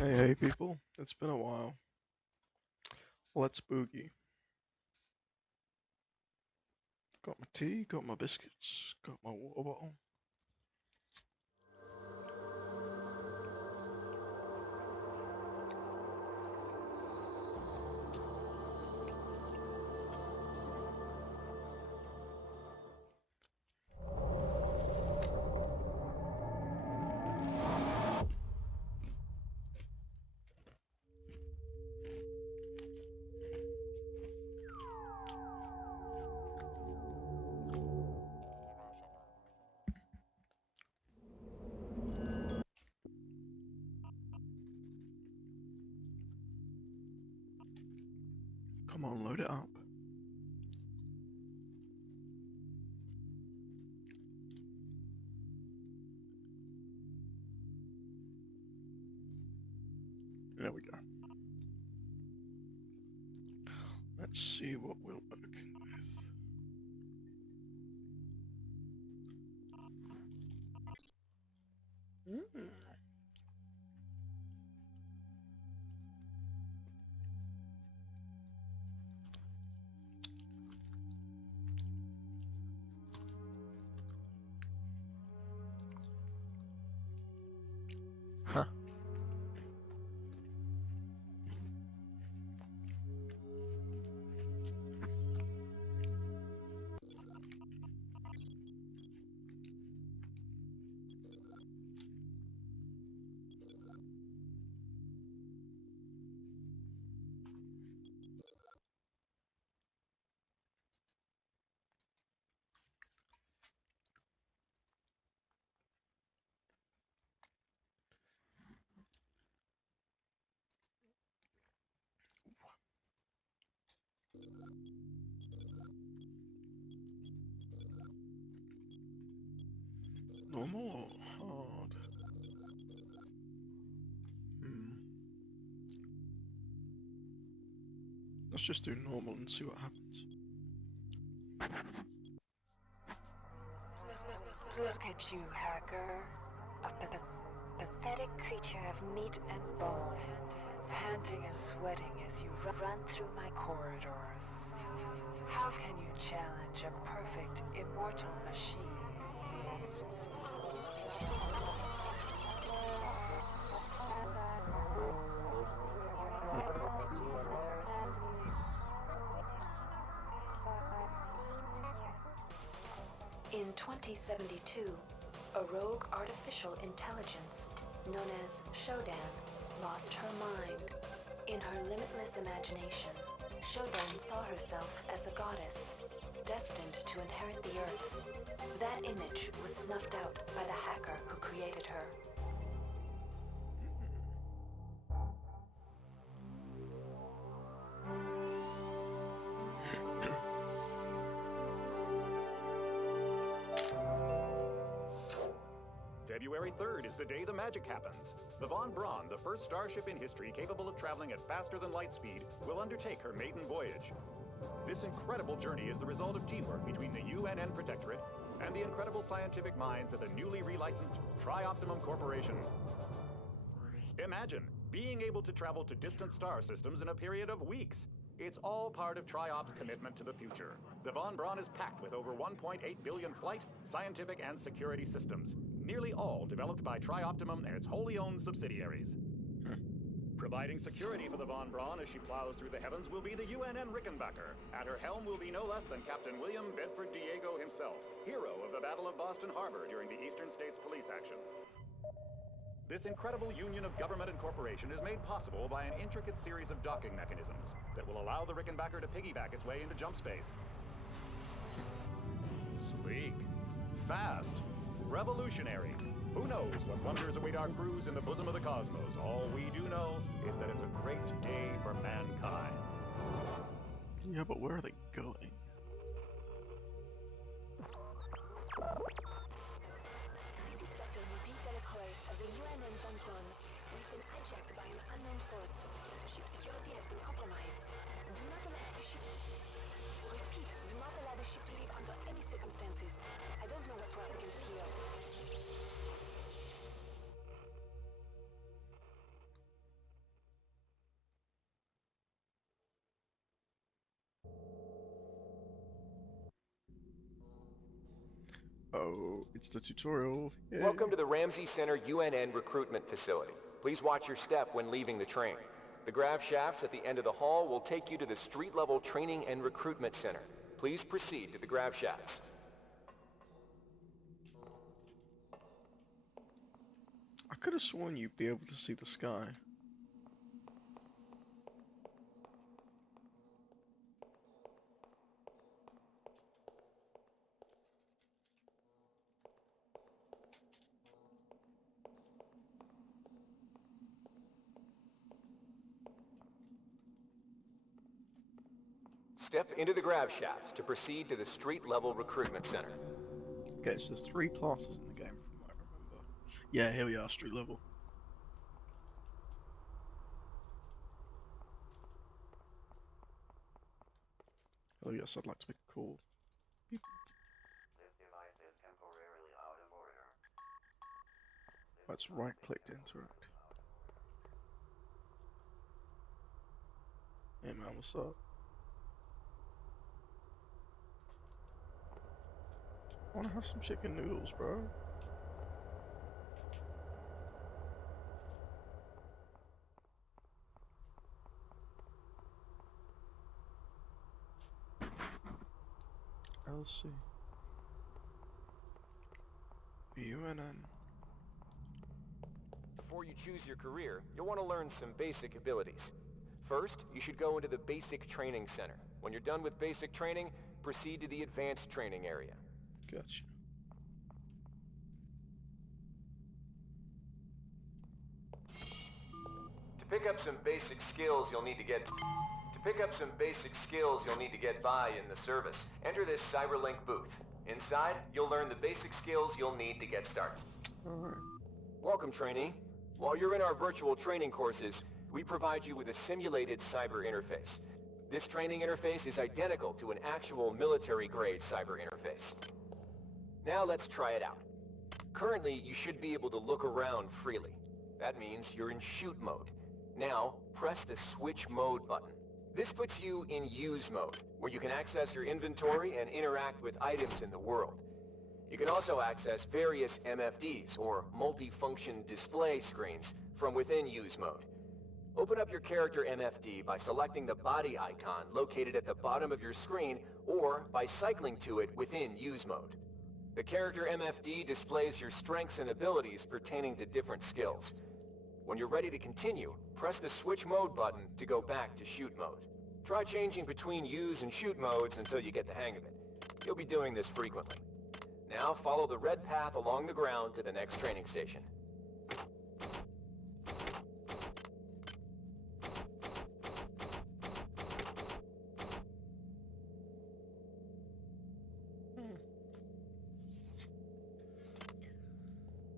Hey people, it's been a while. Let's boogie. Got my tea, got my biscuits, got my water bottle. Come on, load it up. There we go. Let's see what we're working with. Mm. Huh. Normal or hard? Hmm. Let's just do normal and see what happens. Look at you, hacker. Pathetic creature of meat and bone, panting and sweating as you run through my corridors. How can you challenge a perfect, immortal machine? In 2072, a rogue artificial intelligence known as Shodan lost her mind. In her limitless imagination, Shodan saw herself as a goddess, destined to inherit the earth. That image was snuffed out by the hacker who created her. February 3rd is the day the magic happens. The Von Braun, the first starship in history capable of traveling at faster than light speed, will undertake her maiden voyage. This incredible journey is the result of teamwork between the UNN Protectorate and the incredible scientific minds at the newly relicensed Tri-Optimum Corporation. Imagine being able to travel to distant star systems in a period of weeks. It's all part of Tri-Op's commitment to the future. The Von Braun is packed with over 1.8 billion flight, scientific, and security systems, nearly all developed by Tri-Optimum and its wholly owned subsidiaries. Providing security for the Von Braun as she plows through the heavens will be the UNN Rickenbacker. At her helm will be no less than Captain William Bedford Diego himself, hero of the Battle of Boston Harbor during the Eastern States Police action. This incredible union of government and corporation is made possible by an intricate series of docking mechanisms that will allow the Rickenbacker to piggyback its way into jump space. Sleek, fast, revolutionary. Who knows what wonders await our crews in the bosom of the cosmos? All we do know is that it's a great day for mankind. Yeah, but where are they going? This is Dr. Rudy Delacroix of the UNN Van Braun. We've been hijacked by an unknown force. Ship security has been compromised. Do not allow the ship... Repeat, do not allow the ship to leave under any circumstances. I don't know what we're up against here. Oh, it's the tutorial. Yay. Welcome to the Ramsey Center UNN recruitment facility. Please watch your step when leaving the train. The grav shafts at the end of the hall will take you to the street-level training and recruitment center. Please proceed to the grav shafts. I could have sworn you'd be able to see the sky. Step into the grav shafts to proceed to the street-level recruitment center. Okay, so there's 3 classes in the game from what I remember. Yeah, here we are, street level. Oh yes, I'd like to make a call. Beep. This device is temporarily out of order. Let's right-click to interact. Hey man, what's up? I wanna have some chicken noodles, bro. LC. UNN. Before you choose your career, you'll want to learn some basic abilities. First, you should go into the Basic Training Center. When you're done with basic training, proceed to the Advanced Training area. Gotcha. To pick up some basic skills you'll need to get by in the service, enter this CyberLink booth. Inside, you'll learn the basic skills you'll need to get started. Alright. Welcome, trainee. While you're in our virtual training courses, we provide you with a simulated cyber interface. This training interface is identical to an actual military-grade cyber interface. Now let's try it out. Currently, you should be able to look around freely. That means you're in shoot mode. Now, press the switch mode button. This puts you in use mode, where you can access your inventory and interact with items in the world. You can also access various MFDs, or multifunction display screens, from within use mode. Open up your character MFD by selecting the body icon located at the bottom of your screen, or by cycling to it within use mode. The character MFD displays your strengths and abilities pertaining to different skills. When you're ready to continue, press the switch mode button to go back to shoot mode. Try changing between use and shoot modes until you get the hang of it. You'll be doing this frequently. Now follow the red path along the ground to the next training station.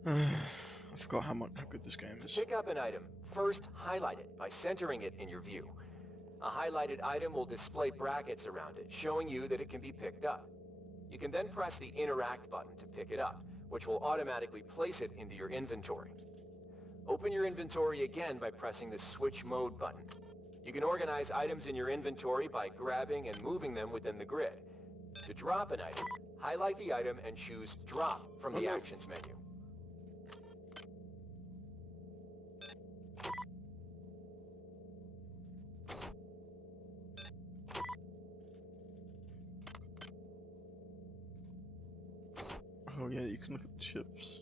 I forgot how good this game is. Pick up an item. First, highlight it by centering it in your view. A highlighted item will display brackets around it, showing you that it can be picked up. You can then press the Interact button to pick it up, which will automatically place it into your inventory. Open your inventory again by pressing the Switch Mode button. You can organize items in your inventory by grabbing and moving them within the grid. To drop an item, highlight the item and choose Drop from the Actions menu. Oh yeah, you can look at the chips.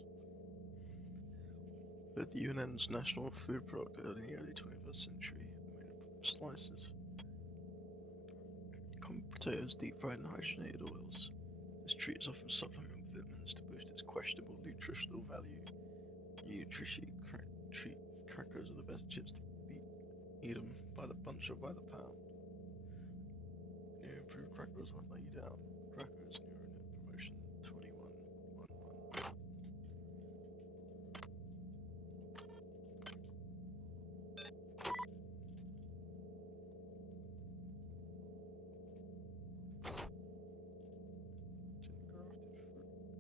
But the UNN's national food product in the early 21st century, made of slices. Common potatoes, deep fried and hydrogenated oils. This treat is often supplemented with vitamins to boost its questionable nutritional value. Treat crackers are the best chips to beat. Eat them by the bunch or by the pound. New improved crackers won't let you down. Crackers, new internet promotion 2111.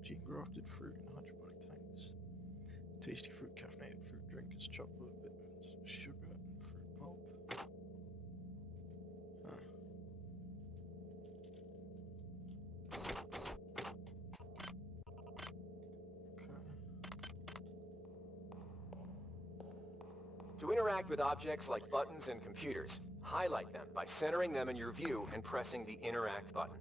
Gene-grafted fruit in hydroponic tanks. Tasty fruit caffeinated fruit drink is chocolate with vitamins, sugar, and fruit pulp. To interact with objects like buttons and computers, highlight them by centering them in your view and pressing the Interact button.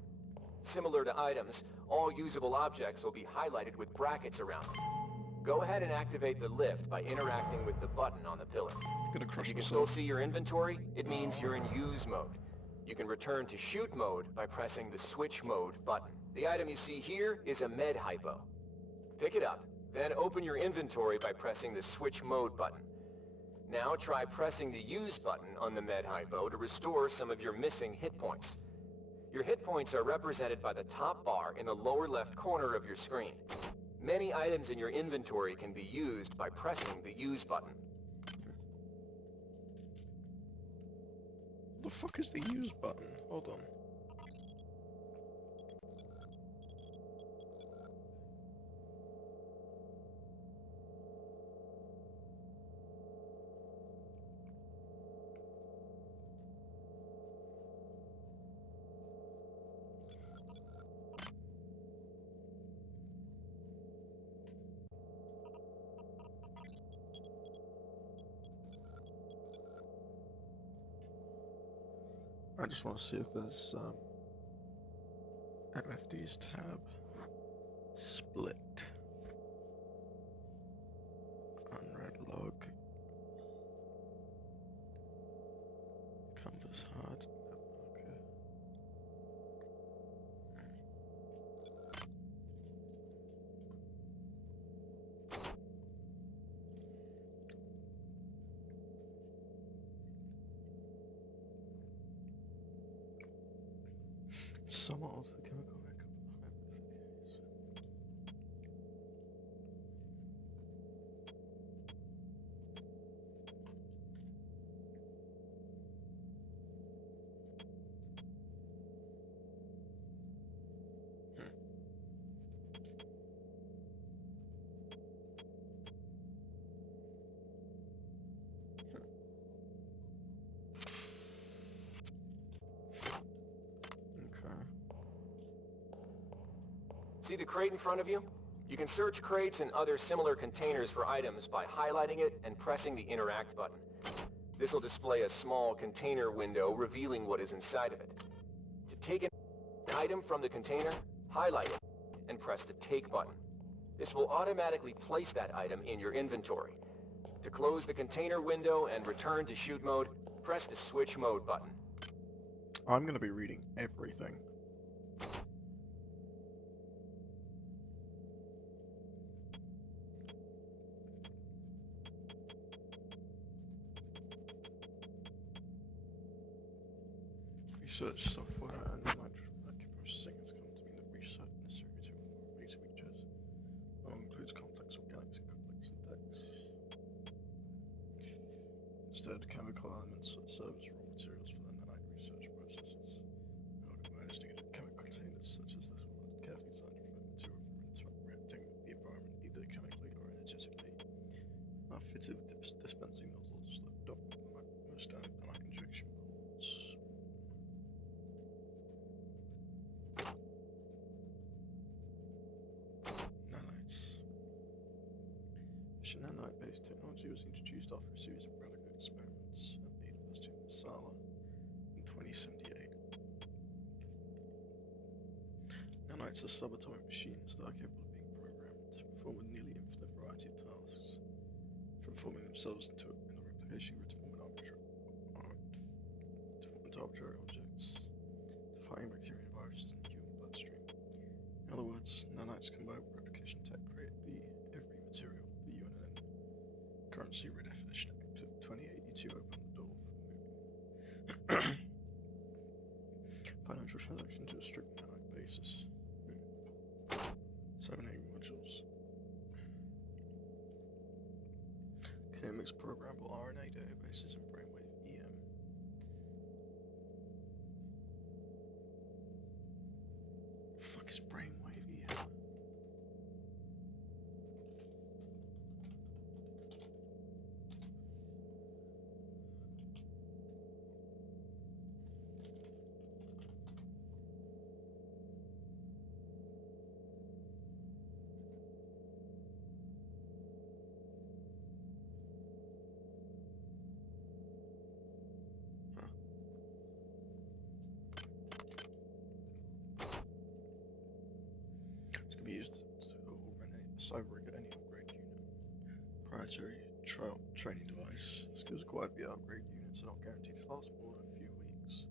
Similar to items, all usable objects will be highlighted with brackets around them. Go ahead and activate the lift by interacting with the button on the pillar. I'm gonna crush If you can still myself. see your inventory, it means you're in use mode. You can return to shoot mode by pressing the switch mode button. The item you see here is a med hypo. Pick it up, then open your inventory by pressing the switch mode button. Now try pressing the use button on the med hypo to restore some of your missing hit points. Your hit points are represented by the top bar in the lower left corner of your screen. Many items in your inventory can be used by pressing the use button. What the fuck is the use button? Hold on. I just want to see if there's LFD's tab split. Unread log. Canvas hard. Okay. Somewhat of the chemical makeup of the hybrid for the case. Okay. See the crate in front of you? You can search crates and other similar containers for items by highlighting it and pressing the Interact button. This will display a small container window revealing what is inside of it. To take an item from the container, highlight it and press the Take button. This will automatically place that item in your inventory. To close the container window and return to shoot mode, press the Switch Mode button. I'm gonna be reading everything. Research software and processing has come to mean that research necessary material for basic features includes complex organics and complex synthetics. Instead, chemical elements serve as raw materials for the nanite research processes. Investigated chemical containers such as this one are carefully designed to prevent material from reacting with the environment either chemically or energetically. Are fitted with dispensing nozzles that dock most standard nanite injection ports. Nanites. Nanite-based technology was introduced after a series of radical experiments at the University of Uppsala in 2078. Nanites are subatomic machines that are capable of being programmed to perform a nearly infinite variety of tasks, from forming themselves into a replication grid to forming arbitrary objects, to fighting bacteria and viruses in the human bloodstream. In other words, nanites combined with replication tech create the every material the UNN Currency Redefinition Act of 2082 opened the door for moving financial transactions to a strict nanite basis. 7 modules. Kinetics programmable RNA databases and brainwave EM. Fuck is brainwave EM? be used to run a cyber at any upgrade unit. Proprietary training device. Skills acquired via upgrade units are not guaranteed to last more than a few weeks.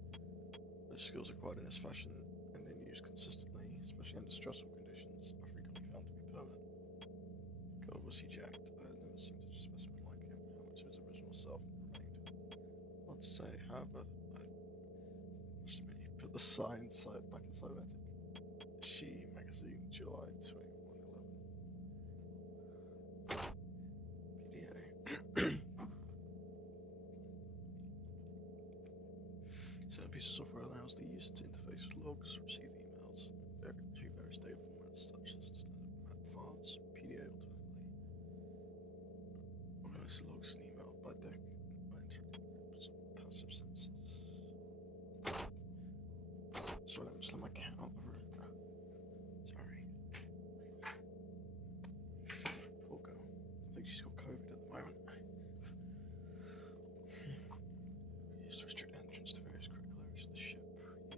Those skills acquired in this fashion and then used consistently, especially under stressful conditions, are frequently found to be permanent. God, was he jacked? I had never seen such a specimen like him. How much of his original self remained? I'd say, however, I must admit, he put the sign back in cybernetic. She magazine, July 2111. PDA. Certain piece of software allows the user to interface with logs, receive emails, retrieve various data formats such as standard map files, PDA alternately. Organize logs and email by deck by passive senses. Sorry, let me slow my cat up over it. Sorry. Poor girl. I think she's got COVID at the moment. Used to restrict entrance to various critical areas of the ship.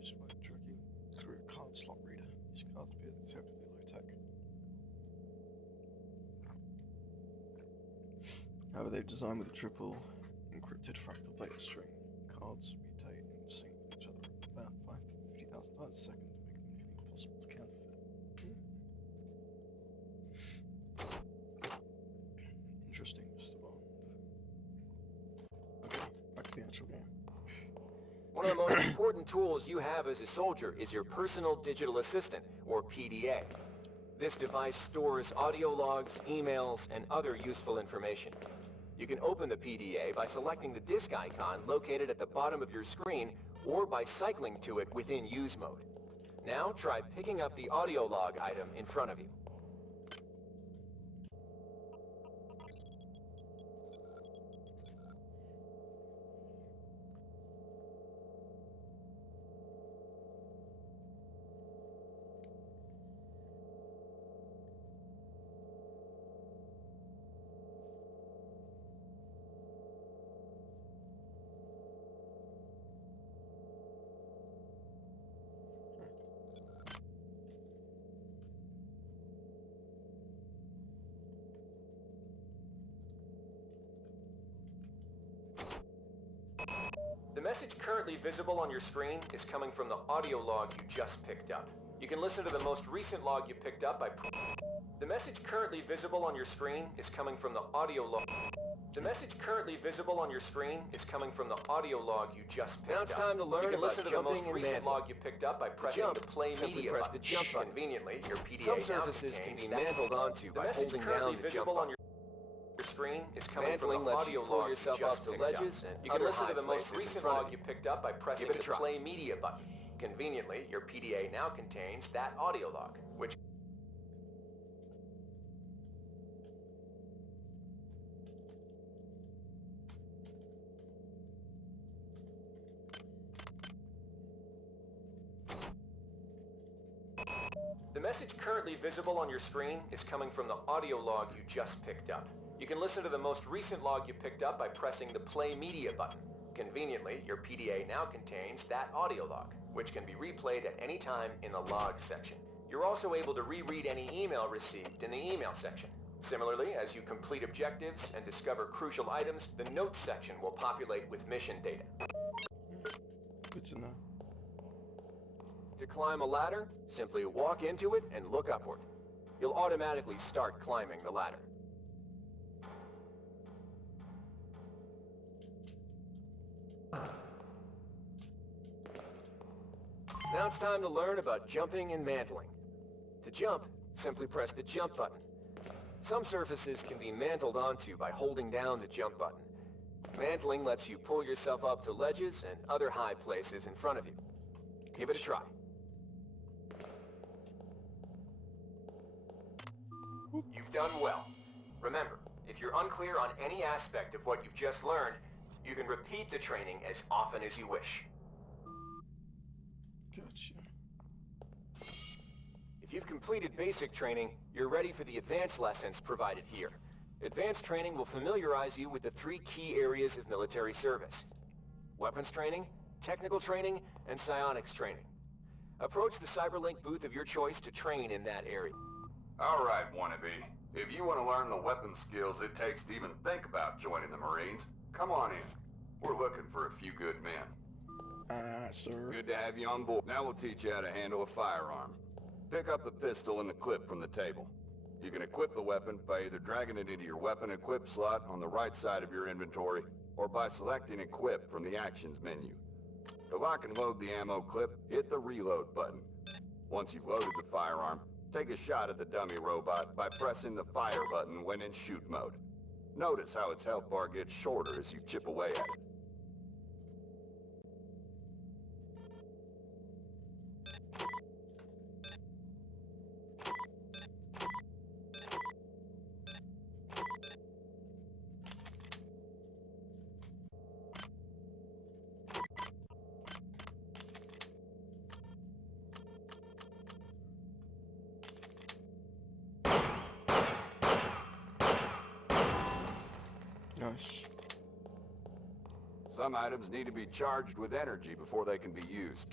Used by dragging through a card slot reader. These cards appear terribly low tech. However, they've designed with a triple encrypted fractal data string. Cards mutate and sync with each other about 50,000 times a second, making them nearly impossible to counterfeit. Interesting, Mr. Bond. Okay, back to the actual game. One of the most important tools you have as a soldier is your personal digital assistant, or PDA. This device stores audio logs, emails, and other useful information. You can open the PDA by selecting the disk icon located at the bottom of your screen, or by cycling to it within use mode. Now try picking up the audio log item in front of you. The message currently visible on your screen is coming from the audio log you just picked up. You can listen to the most recent log you picked up by The message currently visible on your screen is coming from the audio log. The message currently visible on your screen is coming from the audio log you just picked up. Now it's time to learn you can listen to the most recent log you picked up by pressing the play media button. The jump button. Conveniently, your PDA Some surfaces can be mantled onto by holding down the jump button. Your screen is coming from the audio log yourself up to ledges, and you can listen to the most recent log you picked up by pressing the play media button. Conveniently, your PDA now contains that audio log, which The message currently visible on your screen is coming from the audio log you just picked up. You can listen to the most recent log you picked up by pressing the play media button. Conveniently, your PDA now contains that audio log, which can be replayed at any time in the logs section. You're also able to reread any email received in the email section. Similarly, as you complete objectives and discover crucial items, the notes section will populate with mission data. Good to know. To climb a ladder, simply walk into it and look upward. You'll automatically start climbing the ladder. Now it's time to learn about jumping and mantling. To jump, simply press the jump button. Some surfaces can be mantled onto by holding down the jump button. Mantling lets you pull yourself up to ledges and other high places in front of you. Give it a try. You've done well. Remember, if you're unclear on any aspect of what you've just learned, you can repeat the training as often as you wish. Gotcha. If you've completed basic training, you're ready for the advanced lessons provided here. Advanced training will familiarize you with the 3 key areas of military service: weapons training, technical training, and psionics training. Approach the CyberLink booth of your choice to train in that area. Alright, wannabe. If you want to learn the weapon skills it takes to even think about joining the Marines, come on in. We're looking for a few good men. Sir. Good to have you on board. Now we'll teach you how to handle a firearm. Pick up the pistol and the clip from the table. You can equip the weapon by either dragging it into your weapon equip slot on the right side of your inventory, or by selecting equip from the actions menu. To lock and load the ammo clip, hit the reload button. Once you've loaded the firearm, take a shot at the dummy robot by pressing the fire button when in shoot mode. Notice how its health bar gets shorter as you chip away at it. Nice. Some items need to be charged with energy before they can be used.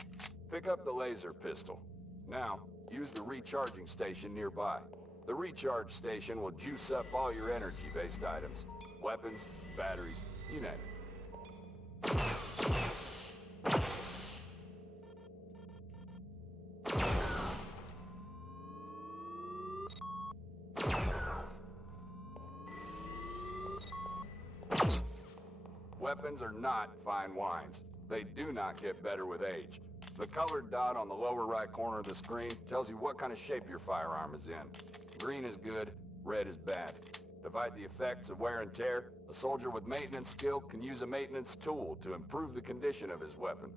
Pick up the laser pistol. Now, use the recharging station nearby. The recharge station will juice up all your energy-based items. Weapons, batteries, you name it. Weapons are not fine wines. They do not get better with age. The colored dot on the lower right corner of the screen tells you what kind of shape your firearm is in. Green is good, red is bad. To fight the effects of wear and tear, a soldier with maintenance skill can use a maintenance tool to improve the condition of his weapon.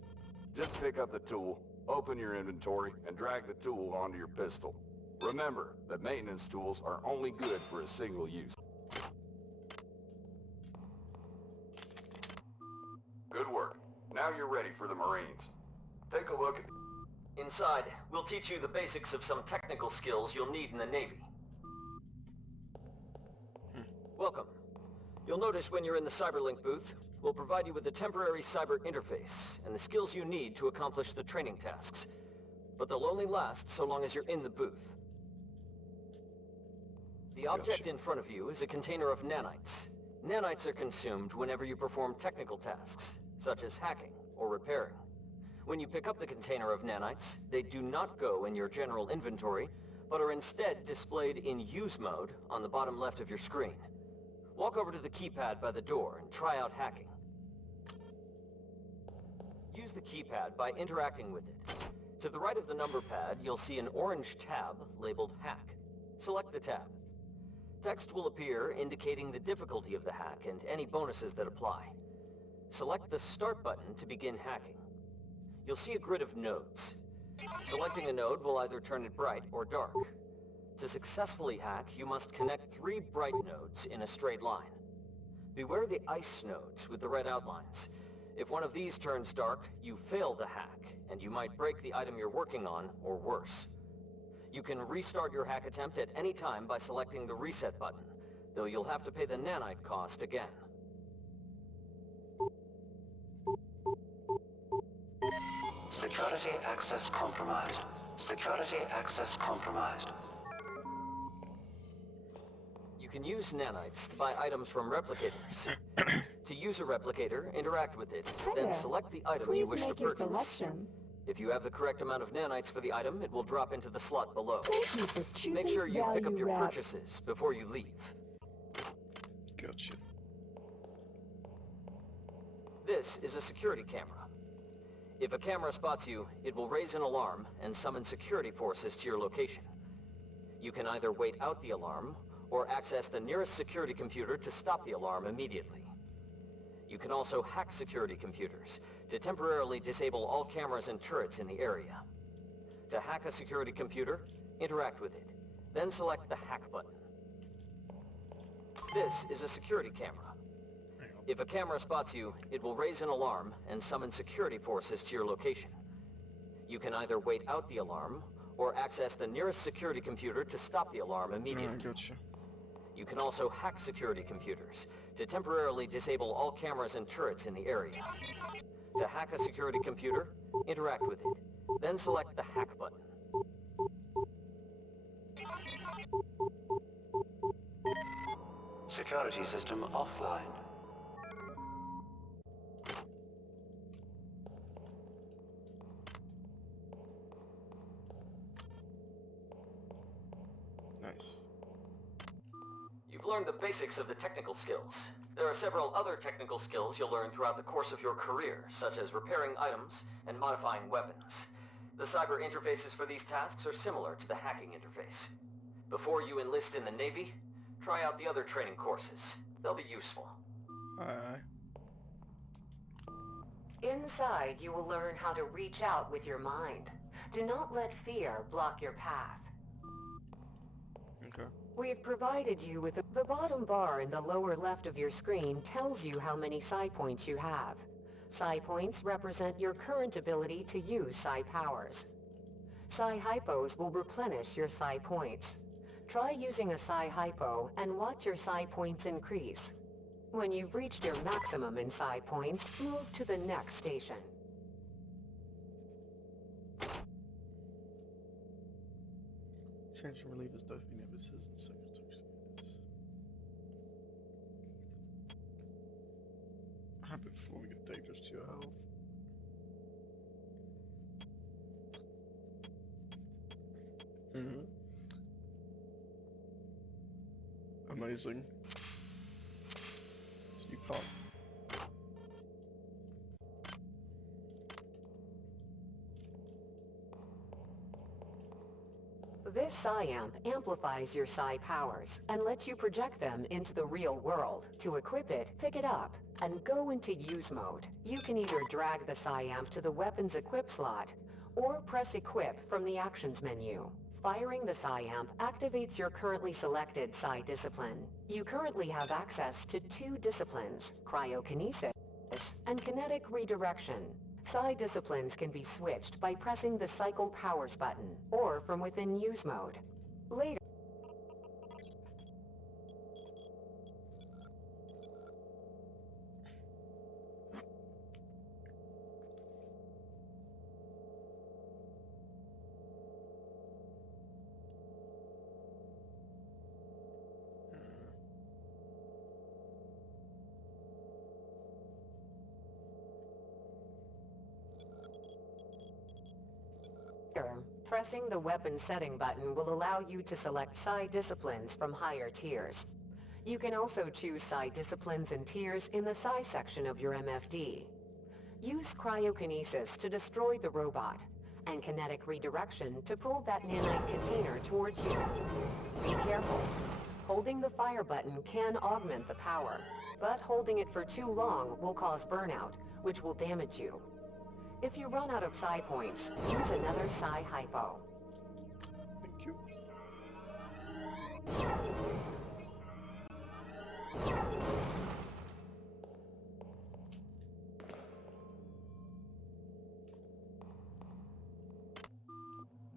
Just pick up the tool, open your inventory, and drag the tool onto your pistol. Remember that maintenance tools are only good for a single use. Good work. Now you're ready for the Marines. Take a look at... Inside, we'll teach you the basics of some technical skills you'll need in the Navy. Welcome. You'll notice when you're in the Cyberlink booth, we'll provide you with a temporary cyber interface and the skills you need to accomplish the training tasks. But they'll only last so long as you're in the booth. The object in front of you is a container of nanites. Nanites are consumed whenever you perform technical tasks, such as hacking or repairing. When you pick up the container of nanites, they do not go in your general inventory, but are instead displayed in use mode on the bottom left of your screen. Walk over to the keypad by the door and try out hacking. Use the keypad by interacting with it. To the right of the number pad, you'll see an orange tab labeled Hack. Select the tab. Text will appear indicating the difficulty of the hack and any bonuses that apply. Select the Start button to begin hacking. You'll see a grid of nodes. Selecting a node will either turn it bright or dark. To successfully hack, you must connect 3 bright nodes in a straight line. Beware the ice nodes with the red outlines. If one of these turns dark, you fail the hack, and you might break the item you're working on, or worse. You can restart your hack attempt at any time by selecting the Reset button, though you'll have to pay the nanite cost again. Security access compromised. Security access compromised. You can use nanites to buy items from replicators. To use a replicator, interact with it, then select the item you wish to purchase. If you have the correct amount of nanites for the item, it will drop into the slot below. Make sure you pick up your purchases before you leave. Gotcha. This is a security camera. If a camera spots you, it will raise an alarm and summon security forces to your location. You can either wait out the alarm, or access the nearest security computer to stop the alarm immediately. You can also hack security computers to temporarily disable all cameras and turrets in the area. To hack a security computer, interact with it, then select the Hack button. This is a security camera. If a camera spots you, it will raise an alarm and summon security forces to your location. You can either wait out the alarm, or access the nearest security computer to stop the alarm immediately. Gotcha. You can also hack security computers to temporarily disable all cameras and turrets in the area. To hack a security computer, interact with it, then select the Hack button. Security system offline. Nice. You've learned the basics of the technical skills. There are several other technical skills you'll learn throughout the course of your career, such as repairing items and modifying weapons. The cyber interfaces for these tasks are similar to the hacking interface. Before you enlist in the Navy, try out the other training courses. They'll be useful. Aye. Inside, you will learn how to reach out with your mind. Do not let fear block your path. Okay. We've provided you with the bottom bar in the lower left of your screen tells you how many psi points you have. Psi points represent your current ability to use psi powers. Psi hypos will replenish your psi points. Try using a psi hypo and watch your psi points increase. When you've reached your maximum in psi points, move to the next station. Tension relievers, dopamine inhibitors, and psychotoxics. Habit before we get dangerous to your health. Amazing. So you can't. This Psi-Amp amplifies your Psi powers and lets you project them into the real world. To equip it, pick it up and go into use mode. You can either drag the Psi-Amp to the weapon's equip slot or press equip from the actions menu. Firing the Psi-Amp activates your currently selected Psi discipline. You currently have access to 2 disciplines, cryokinesis and kinetic redirection. Psi disciplines can be switched by pressing the Cycle Powers button, or from within use mode. Later, pressing the weapon setting button will allow you to select Psi disciplines from higher tiers. You can also choose Psi disciplines and tiers in the Psi section of your MFD. Use cryokinesis to destroy the robot, and kinetic redirection to pull that nanite container towards you. Be careful. Holding the fire button can augment the power, but holding it for too long will cause burnout, which will damage you. If you run out of Psi points, use another Psi hypo. Thank you.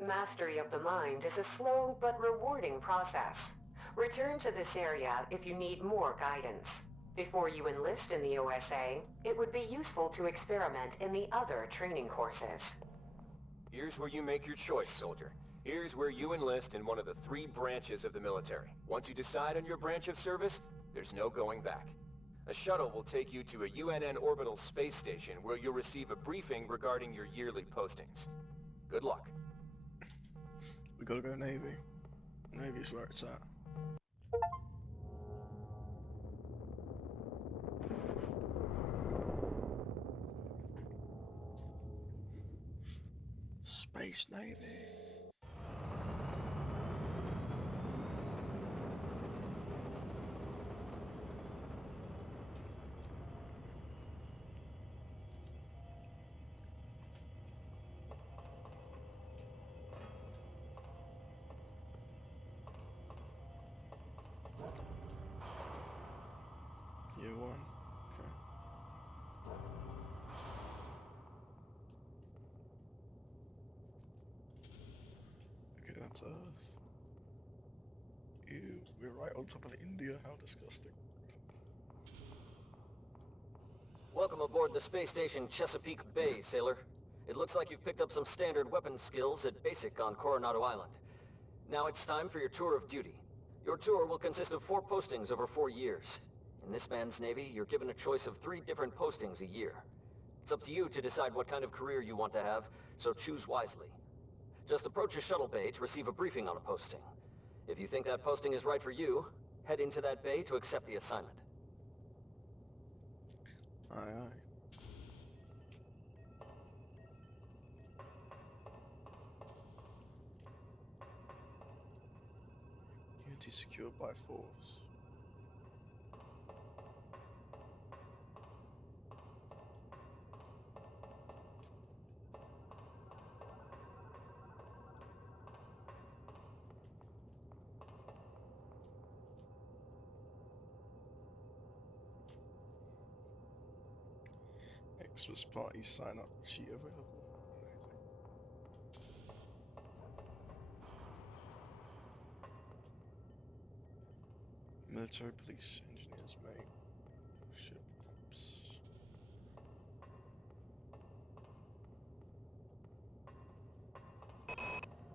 Mastery of the mind is a slow but rewarding process. Return to this area if you need more guidance. Before you enlist in the OSA, it would be useful to experiment in the other training courses. Here's where you make your choice, soldier. Here's where you enlist in one of the 3 branches of the military. Once you decide on your branch of service, there's no going back. A shuttle will take you to a UNN orbital space station where you'll receive a briefing regarding your yearly postings. Good luck. We gotta go Navy. Navy's where it's at. Space Navy. Year 1. Okay, that's Earth. Ew, we're right on top of India. How disgusting. Welcome aboard the space station Chesapeake Bay, sailor. It looks like you've picked up some standard weapon skills at Basic on Coronado Island. Now it's time for your tour of duty. Your tour will consist of 4 postings over 4 years. In this man's Navy, you're given a choice of 3 different postings a year. It's up to you to decide what kind of career you want to have, so choose wisely. Just approach a shuttle bay to receive a briefing on a posting. If you think that posting is right for you, head into that bay to accept the assignment. Aye, aye. Unity secured by force. Xmas party sign up sheet available. Amazing. Military police engineers mate. Ship ops.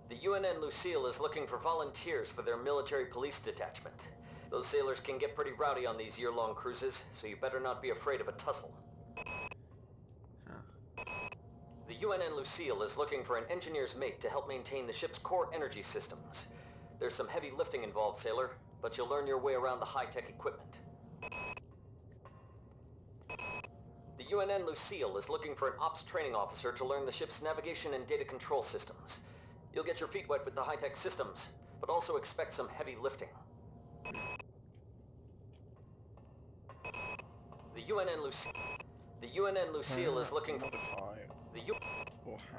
The UNN Lucille is looking for volunteers for their military police detachment. Those sailors can get pretty rowdy on these year-long cruises, so you better not be afraid of a tussle. The UNN Lucille is looking for an engineer's mate to help maintain the ship's core energy systems. There's some heavy lifting involved, sailor, but you'll learn your way around the high-tech equipment. The UNN Lucille is looking for an ops training officer to learn the ship's navigation and data control systems. You'll get your feet wet with the high-tech systems, but also expect some heavy lifting. The UNN Lucille is looking for...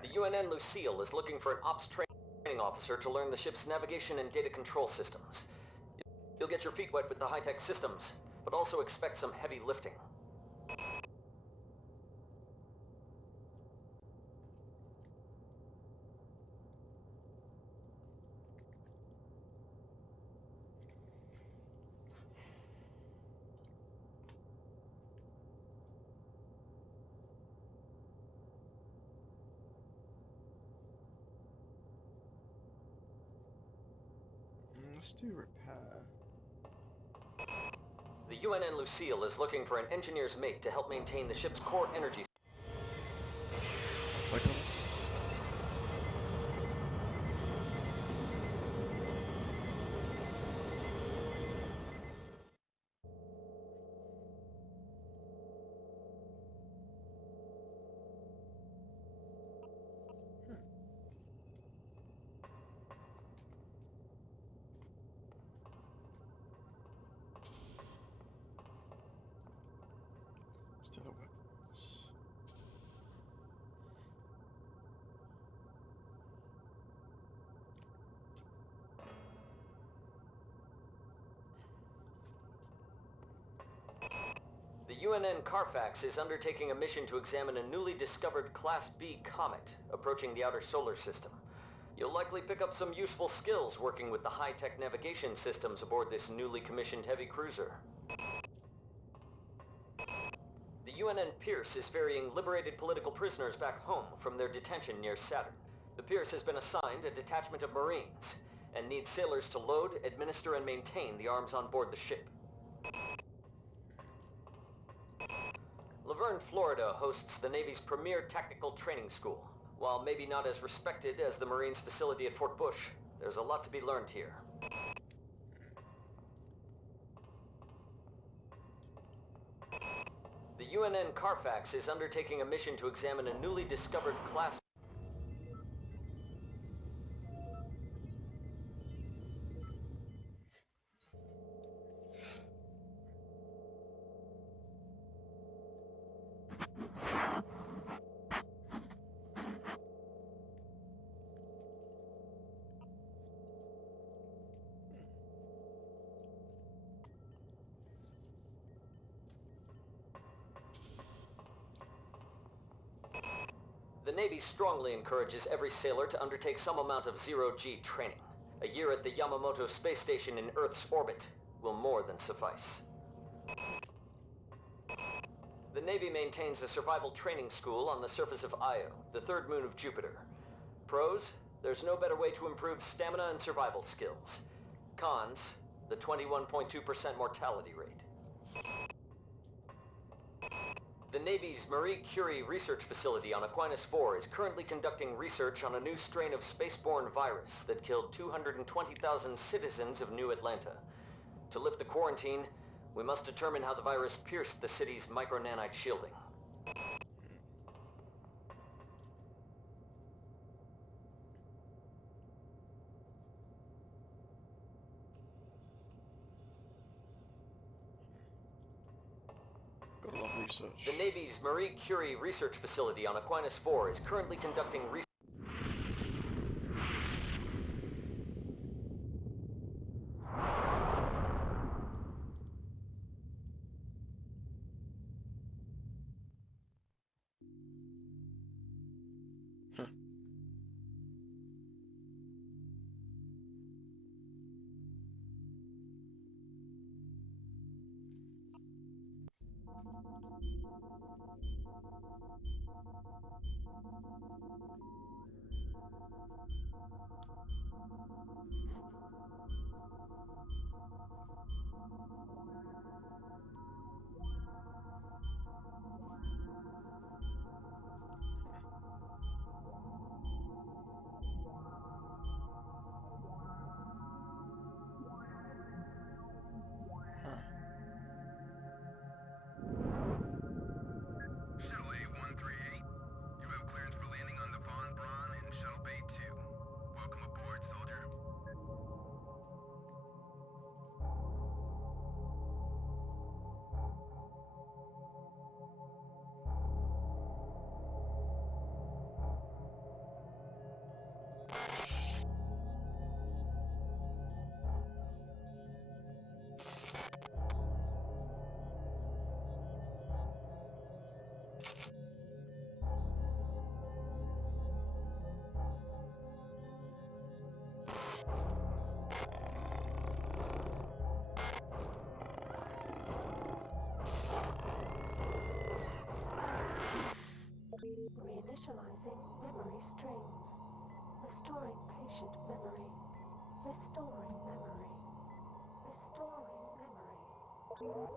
The UNN Lucille is looking for an ops training officer to learn the ship's navigation and data control systems. You'll get your feet wet with the high-tech systems, but also expect some heavy lifting. Let's do repair. The UNN Lucille is looking for an engineer's mate to help maintain the ship's core energy. Still no weapons. The UNN Carfax is undertaking a mission to examine a newly discovered Class B comet approaching the outer solar system. You'll likely pick up some useful skills working with the high-tech navigation systems aboard this newly commissioned heavy cruiser. The UNN Pierce is ferrying liberated political prisoners back home from their detention near Saturn. The Pierce has been assigned a detachment of Marines and needs sailors to load, administer, and maintain the arms on board the ship. Laverne, Florida hosts the Navy's premier tactical training school. While maybe not as respected as the Marines facility at Fort Bush, there's a lot to be learned here. The UNN Carfax is undertaking a mission to examine a newly discovered class... The Navy strongly encourages every sailor to undertake some amount of zero-G training. A year at the Yamamoto space station in Earth's orbit will more than suffice. The Navy maintains a survival training school on the surface of Io, the third moon of Jupiter. Pros, there's no better way to improve stamina and survival skills. Cons, the 21.2% mortality rate. The Navy's Marie Curie research facility on Aquinas 4 is currently conducting research on a new strain of spaceborne virus that killed 220,000 citizens of New Atlanta. To lift the quarantine, we must determine how the virus pierced the city's micronanite shielding. Got a lot of research. The Navy's Marie Curie research facility on Aquinas 4 is currently conducting research. Shuttle A-138, you have clearance for landing on the Von Braun in Shuttle Bay 2. Welcome aboard, soldier. Reinitializing memory strings. Restoring patient memory. Restoring memory. Restoring memory.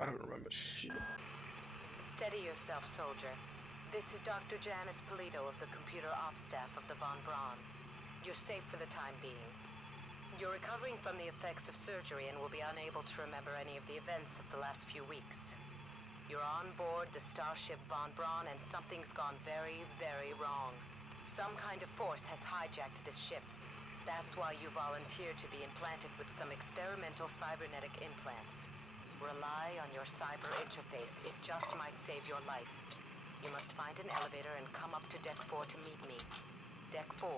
I don't remember shit. Steady yourself, soldier. This is Dr. Janice Polito of the computer ops staff of the Von Braun. You're safe for the time being. You're recovering from the effects of surgery and will be unable to remember any of the events of the last few weeks. You're on board the starship Von Braun and something's gone very, very wrong. Some kind of force has hijacked this ship. That's why you volunteered to be implanted with some experimental cybernetic implants. Rely on your cyber interface. It just might save your life. You must find an elevator and come up to Deck 4 to meet me. Deck 4.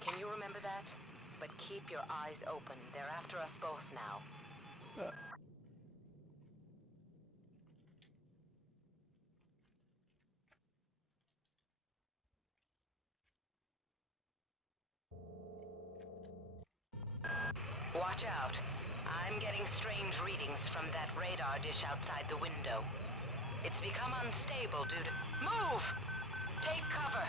Can you remember that? But keep your eyes open. They're after us both now. Watch out. I'm getting strange readings from that radar dish outside the window. It's become unstable due to... Move! Take cover!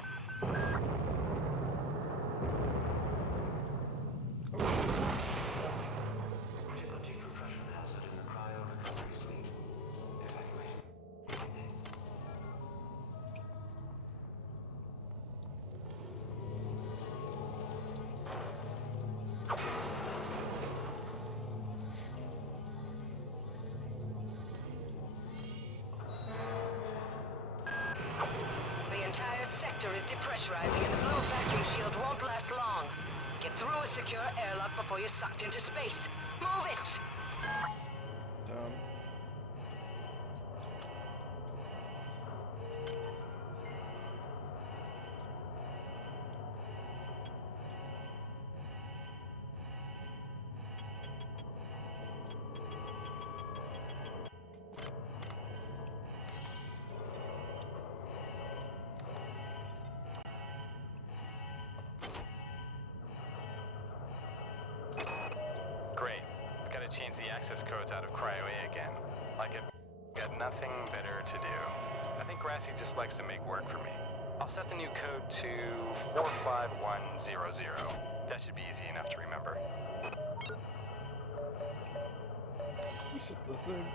Critical decompression hazard in the cryo recovery suite. Evacuation. The entire sector is depressurizing and the blue vacuum shield won't last long. Get through a secure airlock before you're sucked into space. Move it! Down. Great. Gotta change the access codes out of Cryo A again. Like it. got nothing better to do. I think Grassy just likes to make work for me. I'll set the new code to 45100. That should be easy enough to remember. What's up, the thing?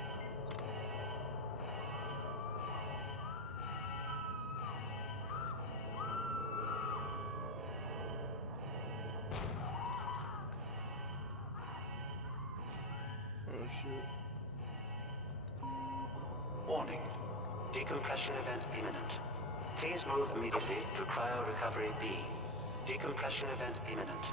Oh shit. Warning. Decompression event imminent. Please move immediately to Cryo Recovery B. Decompression event imminent.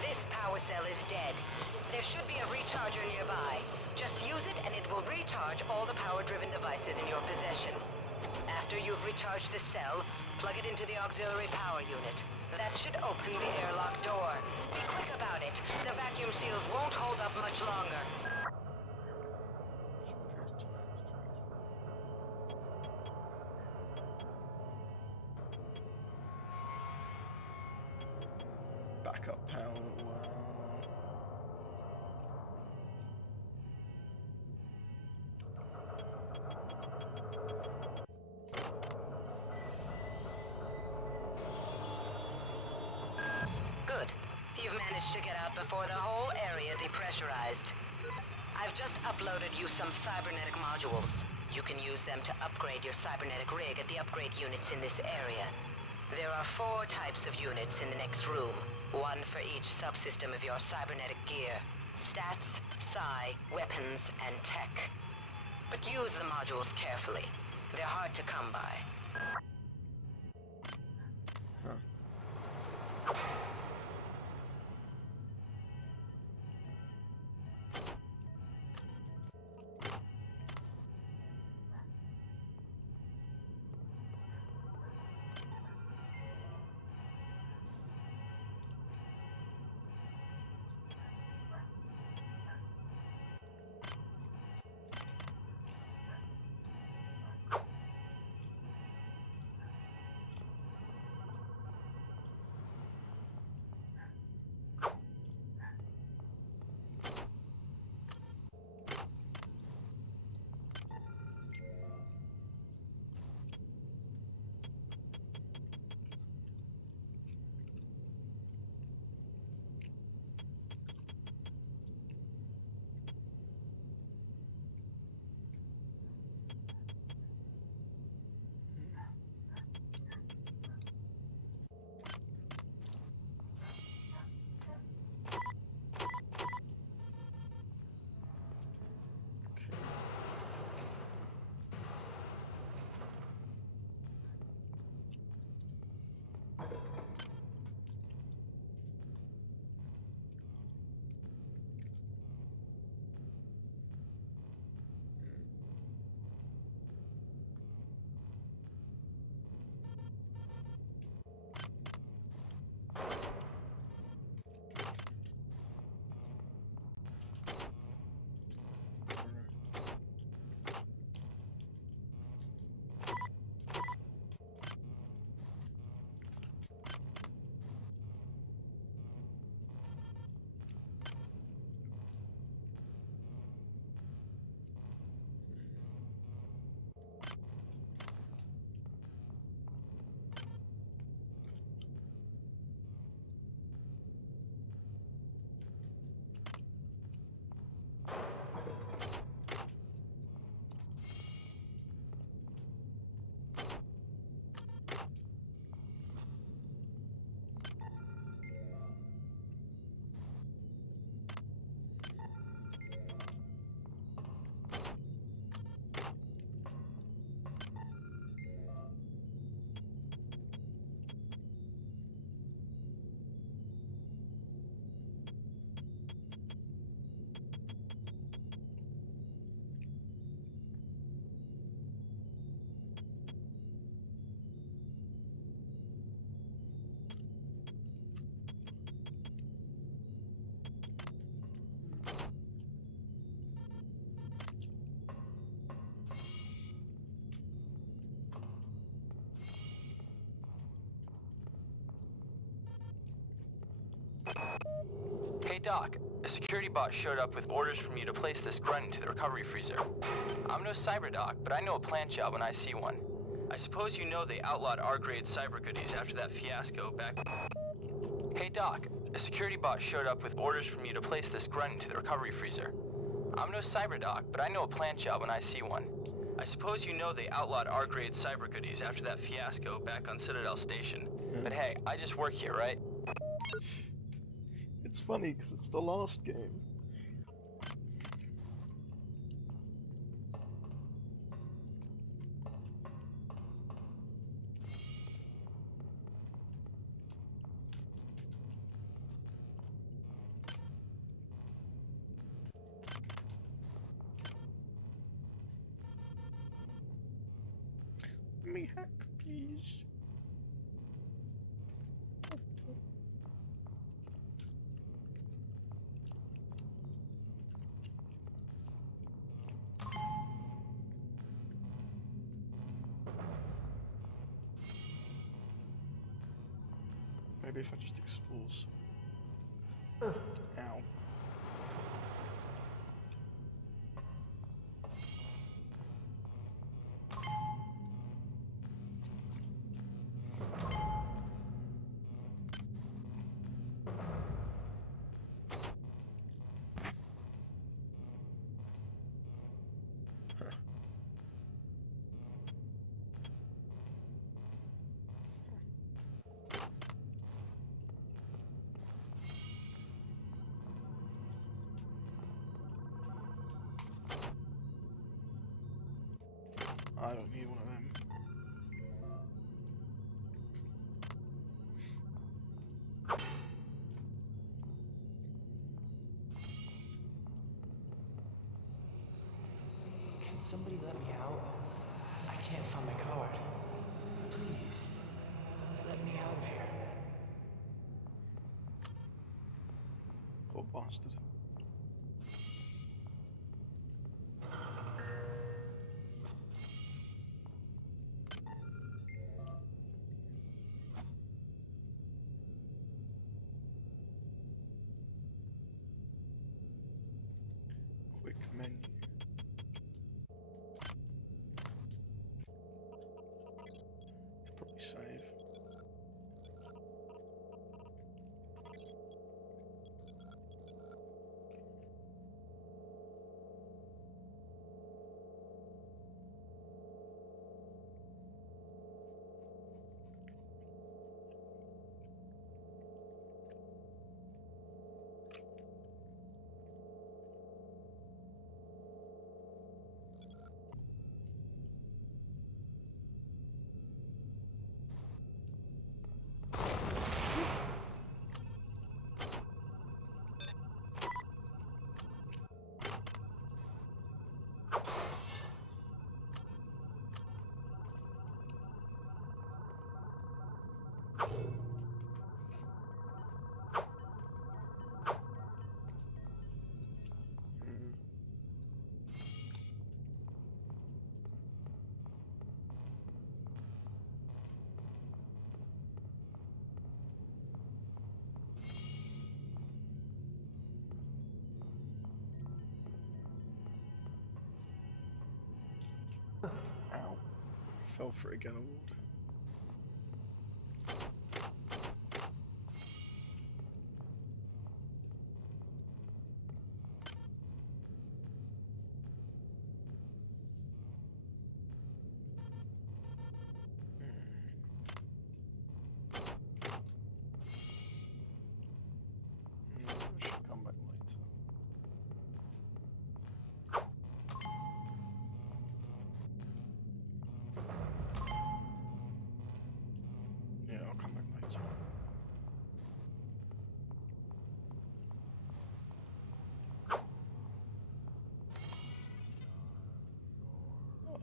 This power cell is dead. There should be a recharger nearby. Just use it and it will recharge all the power-driven devices in your possession. After you've recharged the cell, plug it into the auxiliary power unit. That should open the airlock door. Be quick about it. The vacuum seals won't hold up much longer. Backup power, wow. Good. You've managed to get out before the whole area depressurized. I've just uploaded you some cybernetic modules. You can use them to upgrade your cybernetic rig at the upgrade units in this area. There are 4 types of units in the next room. One for each subsystem of your cybernetic gear. Stats, psi, weapons, and tech. But use the modules carefully. They're hard to come by. Doc, a security bot showed up with orders from you to place this grunt into the recovery freezer. I'm no cyber doc, but I know a plant job when I see one. I suppose you know they outlawed R-grade cyber goodies after that fiasco back... Hey Doc, a security bot showed up with orders from you to place this grunt into the recovery freezer. I'm no cyber doc, but I know a plant job when I see one. I suppose you know they outlawed R-grade cyber goodies after that fiasco back on Citadel Station. But hey, I just work here, right? It's funny because it's the last game. Let me hack, please. Maybe if I just explore. Ow. I don't need one of them. Can somebody let me out? I can't find my card. Please, let me out of here. Poor bastard. Quick menu. Probably save. Ow. Fell for it again, award. I should come back later. Yeah, I'll come back later.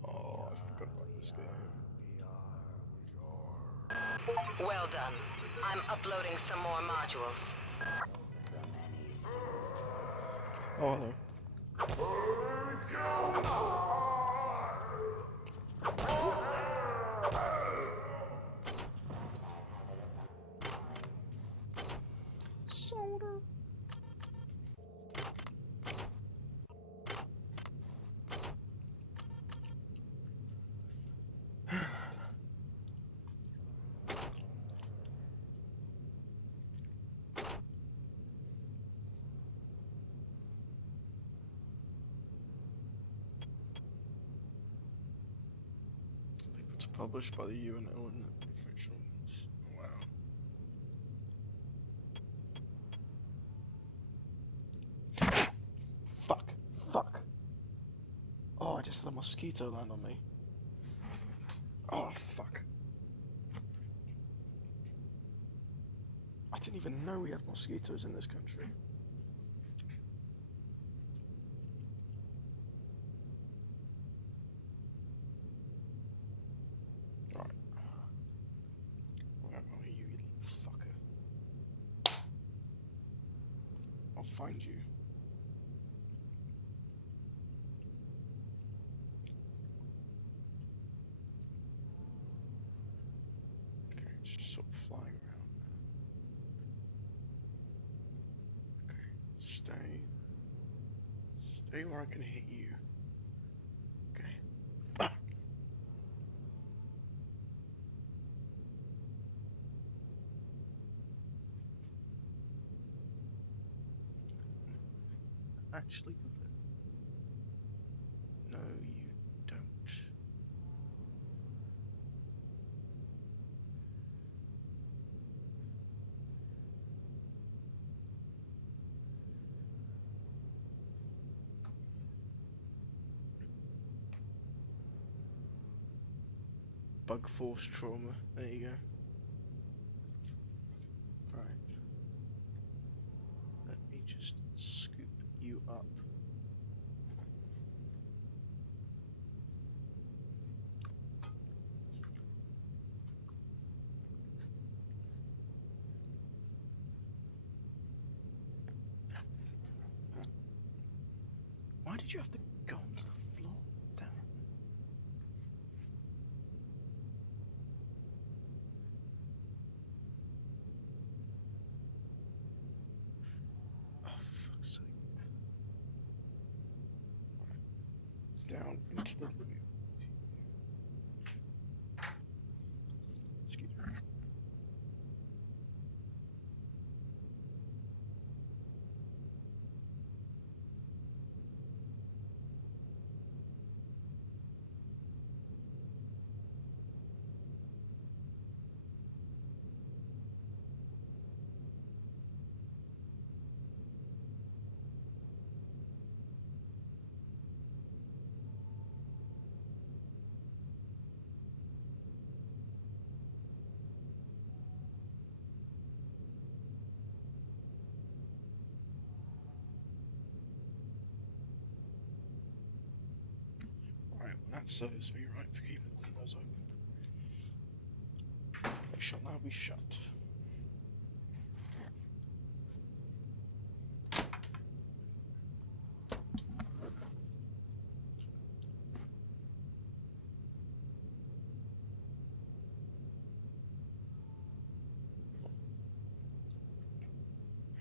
Oh, I forgot about this game. Well done. I'm uploading some more modules. Oh, hello. Solder. Published by the UNO and Professional. Wow. Fuck. Fuck. Oh, I just had a mosquito land on me. Oh, fuck. I didn't even know we had mosquitoes in this country. Right. Where are you, little fucker? I'll find you. Okay, just sort of flying around now. Okay, stay where I can hit you. Okay. Ah. Actually, no, you don't. Bug force trauma. There you go. Right. Let me just scoop you up. Why did you have to go onto the floor? Damn it. Oh, for fuck's sake. Right. Down into the living room. Excuse me. Right, well, that serves me right for keeping the windows open. They shall now be shut.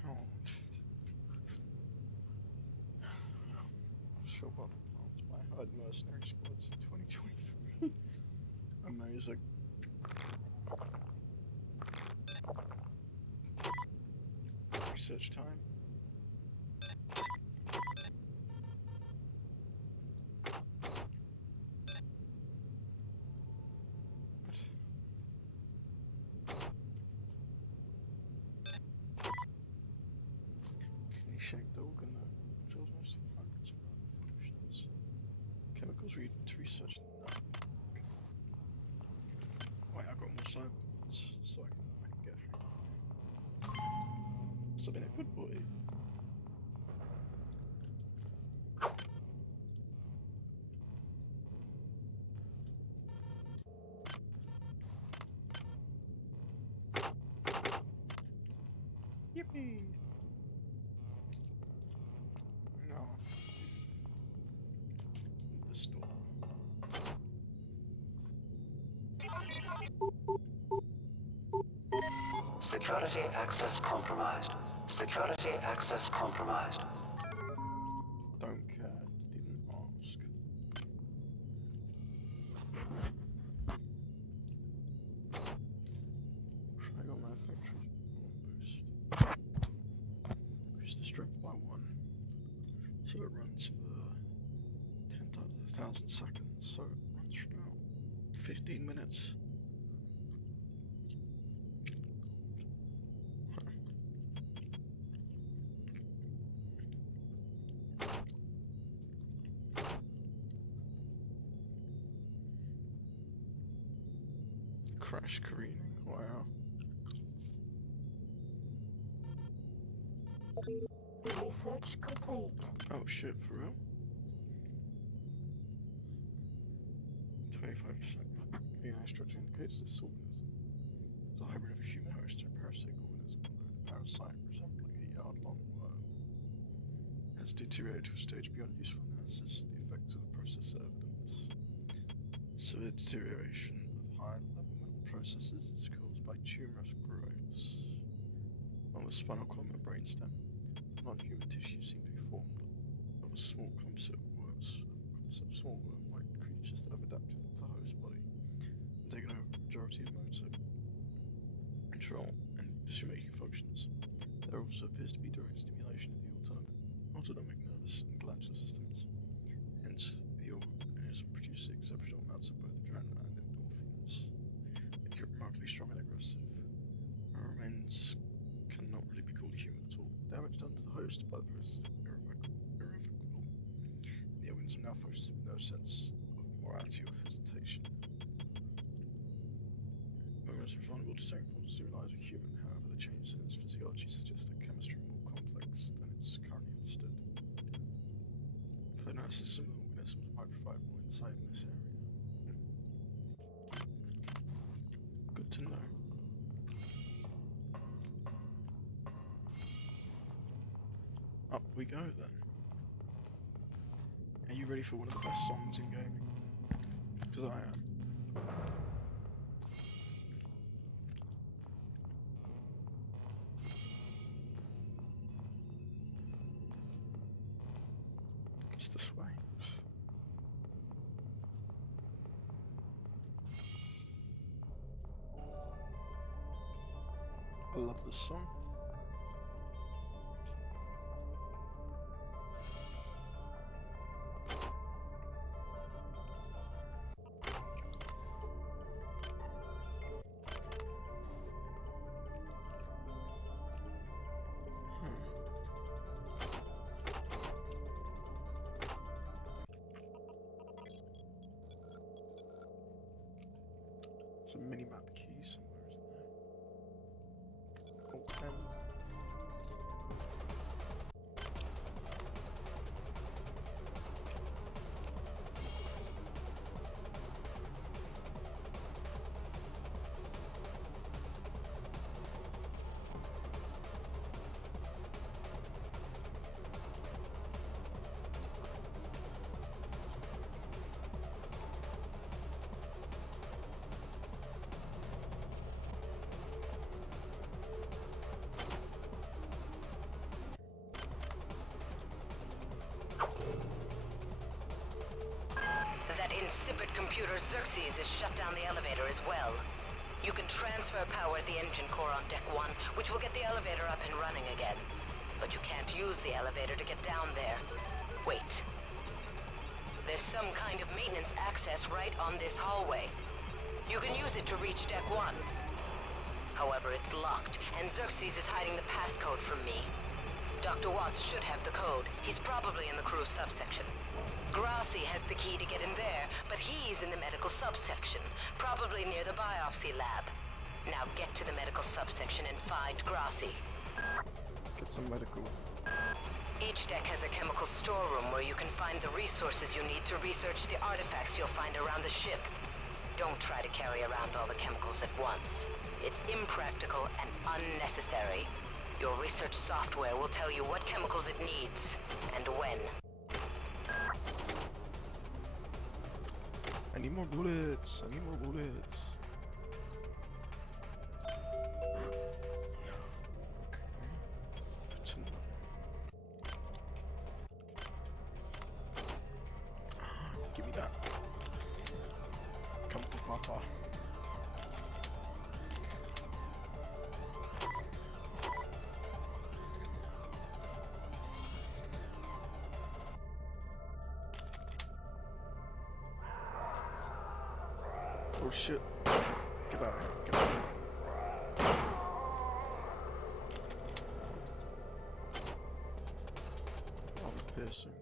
How old? Show up plans by HUD mercenary squads in 2023. Amazing. Research time. Kidney shaped organ that controls most of hundreds of vital functions. Chemicals to research. Okay. Wait, I've got more cyber ones, so I can get her. So I've been a good boy. Yippee! No. The store. Security access compromised. Security access compromised. Don't care. Didn't ask. Try on manufacturing boost. Increase the strength by 1. So it runs for 10 times 1,000 seconds. So it runs for about 15 minutes. Crash careening, wow. Research complete. Oh shit, for real? 25%. The structure indicates this organism is a hybrid of a human host and a parasitic organism, although the parasite, resembling a yard-long worm, has deteriorated to a stage beyond useful analysis. The effects of the process are evident. Severe deterioration of high-level mental processes is caused by tumorous growths on the spinal column and brainstem. Non-human tissue seems to be formed of a small small worm-like creatures that have adapted to the host body and taken over the majority of motor control and decision-making functions. There also appears to be direct stimulation of the autonomic nervous and glandular systems. Hence, the organism produces exceptional amounts of both adrenaline and endorphins, making it remarkably strong and aggressive. Our remains cannot really be called human at all. Damage done to the host by the process is irrevocable. The organism now functions with no sense of morality or hesitation. Organisms vulnerable to certain forms of civilized or human, however, the changes in its physiology suggest a chemistry more complex than it's currently understood. Further analysis of similar organisms might provide more insight in this area. Good to know. Up we go then. Are you ready for one of the best songs in gaming? Because I am. It's this way. I love this song. There's a mini-map key somewhere, isn't there? Alt-M. That insipid computer Xerxes has shut down the elevator as well. You can transfer power at the engine core on Deck 1, which will get the elevator up and running again. But you can't use the elevator to get down there. Wait. There's some kind of maintenance access right on this hallway. You can use it to reach Deck 1. However, it's locked, and Xerxes is hiding the passcode from me. Dr. Watts should have the code. He's probably in the crew subsection. Grassi has the key to get in there, but he's in the medical subsection, probably near the biopsy lab. Now get to the medical subsection and find Grassi. Get some medical. Each deck has a chemical storeroom where you can find the resources you need to research the artifacts you'll find around the ship. Don't try to carry around all the chemicals at once. It's impractical and unnecessary. Your research software will tell you what chemicals it needs, and when. I need more bullets. I need more bullets. Give me that. Come to Papa. Oh shit. Get out of here. Get out of here. I'm piercing.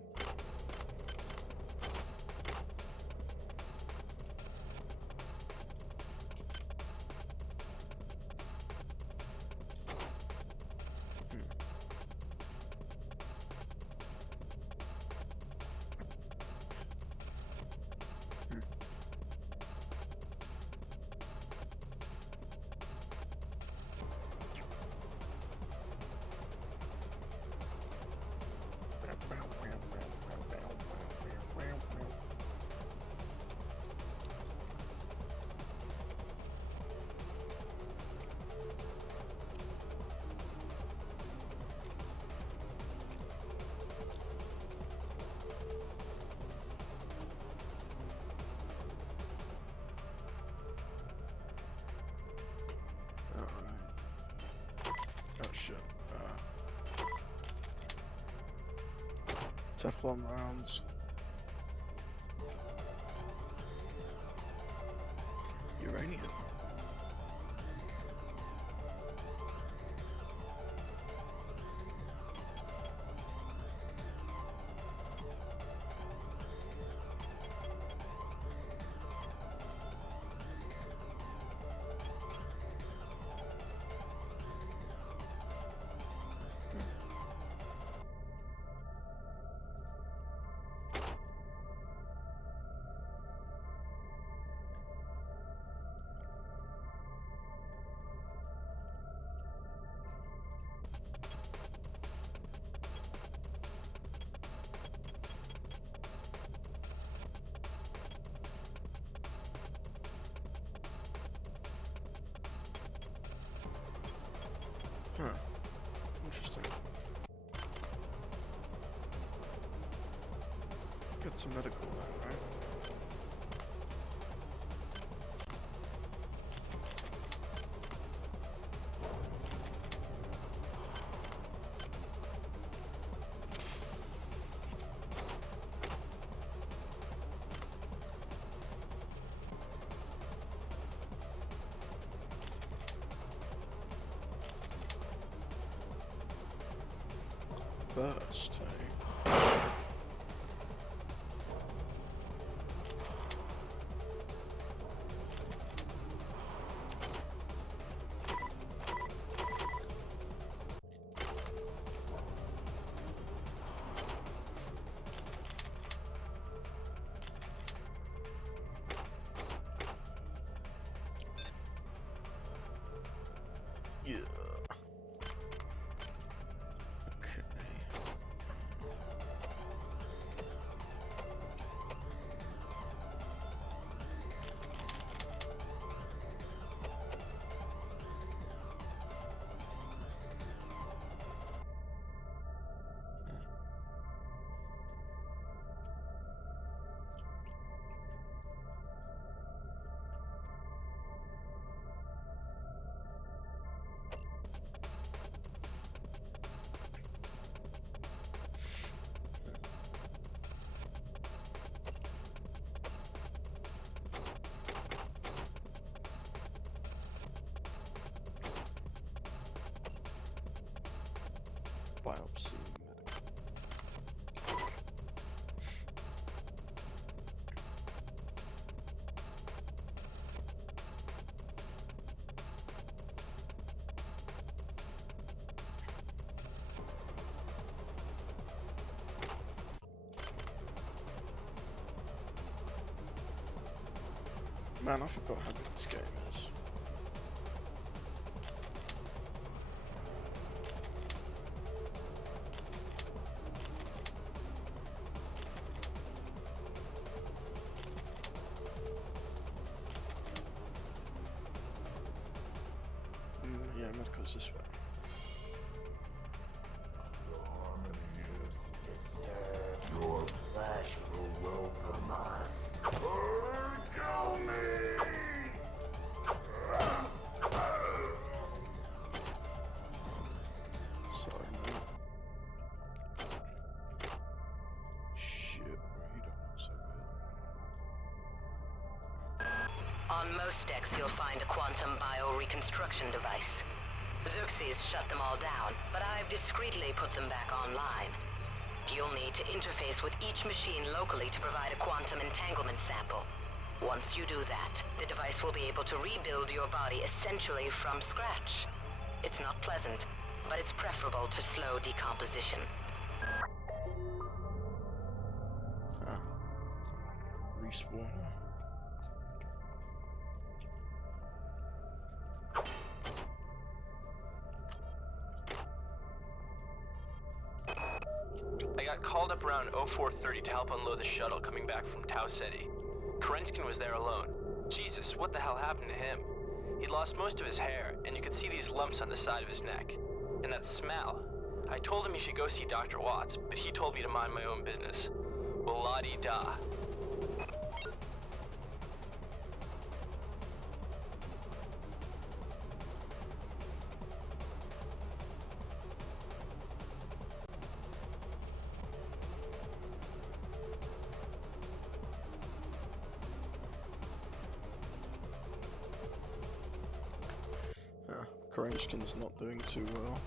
Oh shit. Teflon rounds. Uranium. Huh. Interesting. Get some medical now, right? First, yeah. Okay. Biopsy medical. Man, I forgot how good this game is. Yeah, medical's this way. Your flesh will welcome us. Kill me! Sorry, man. Shit, bro, you don't look so good. On On most decks, you'll find a quantum bioreconstruction device. Xerxes shut them all down, but I've discreetly put them back online. You'll need to interface with each machine locally to provide a quantum entanglement sample. Once you do that, the device will be able to rebuild your body essentially from scratch. It's not pleasant, but it's preferable to slow decomposition. Respawn. I got called up around 0430 to help unload the shuttle coming back from Tau Ceti. Kerenskin was there alone. Jesus, what the hell happened to him? He'd lost most of his hair, and you could see these lumps on the side of his neck. And that smell. I told him he should go see Dr. Watts, but he told me to mind my own business. Well, la-di-da. Kerenskin's not doing too well.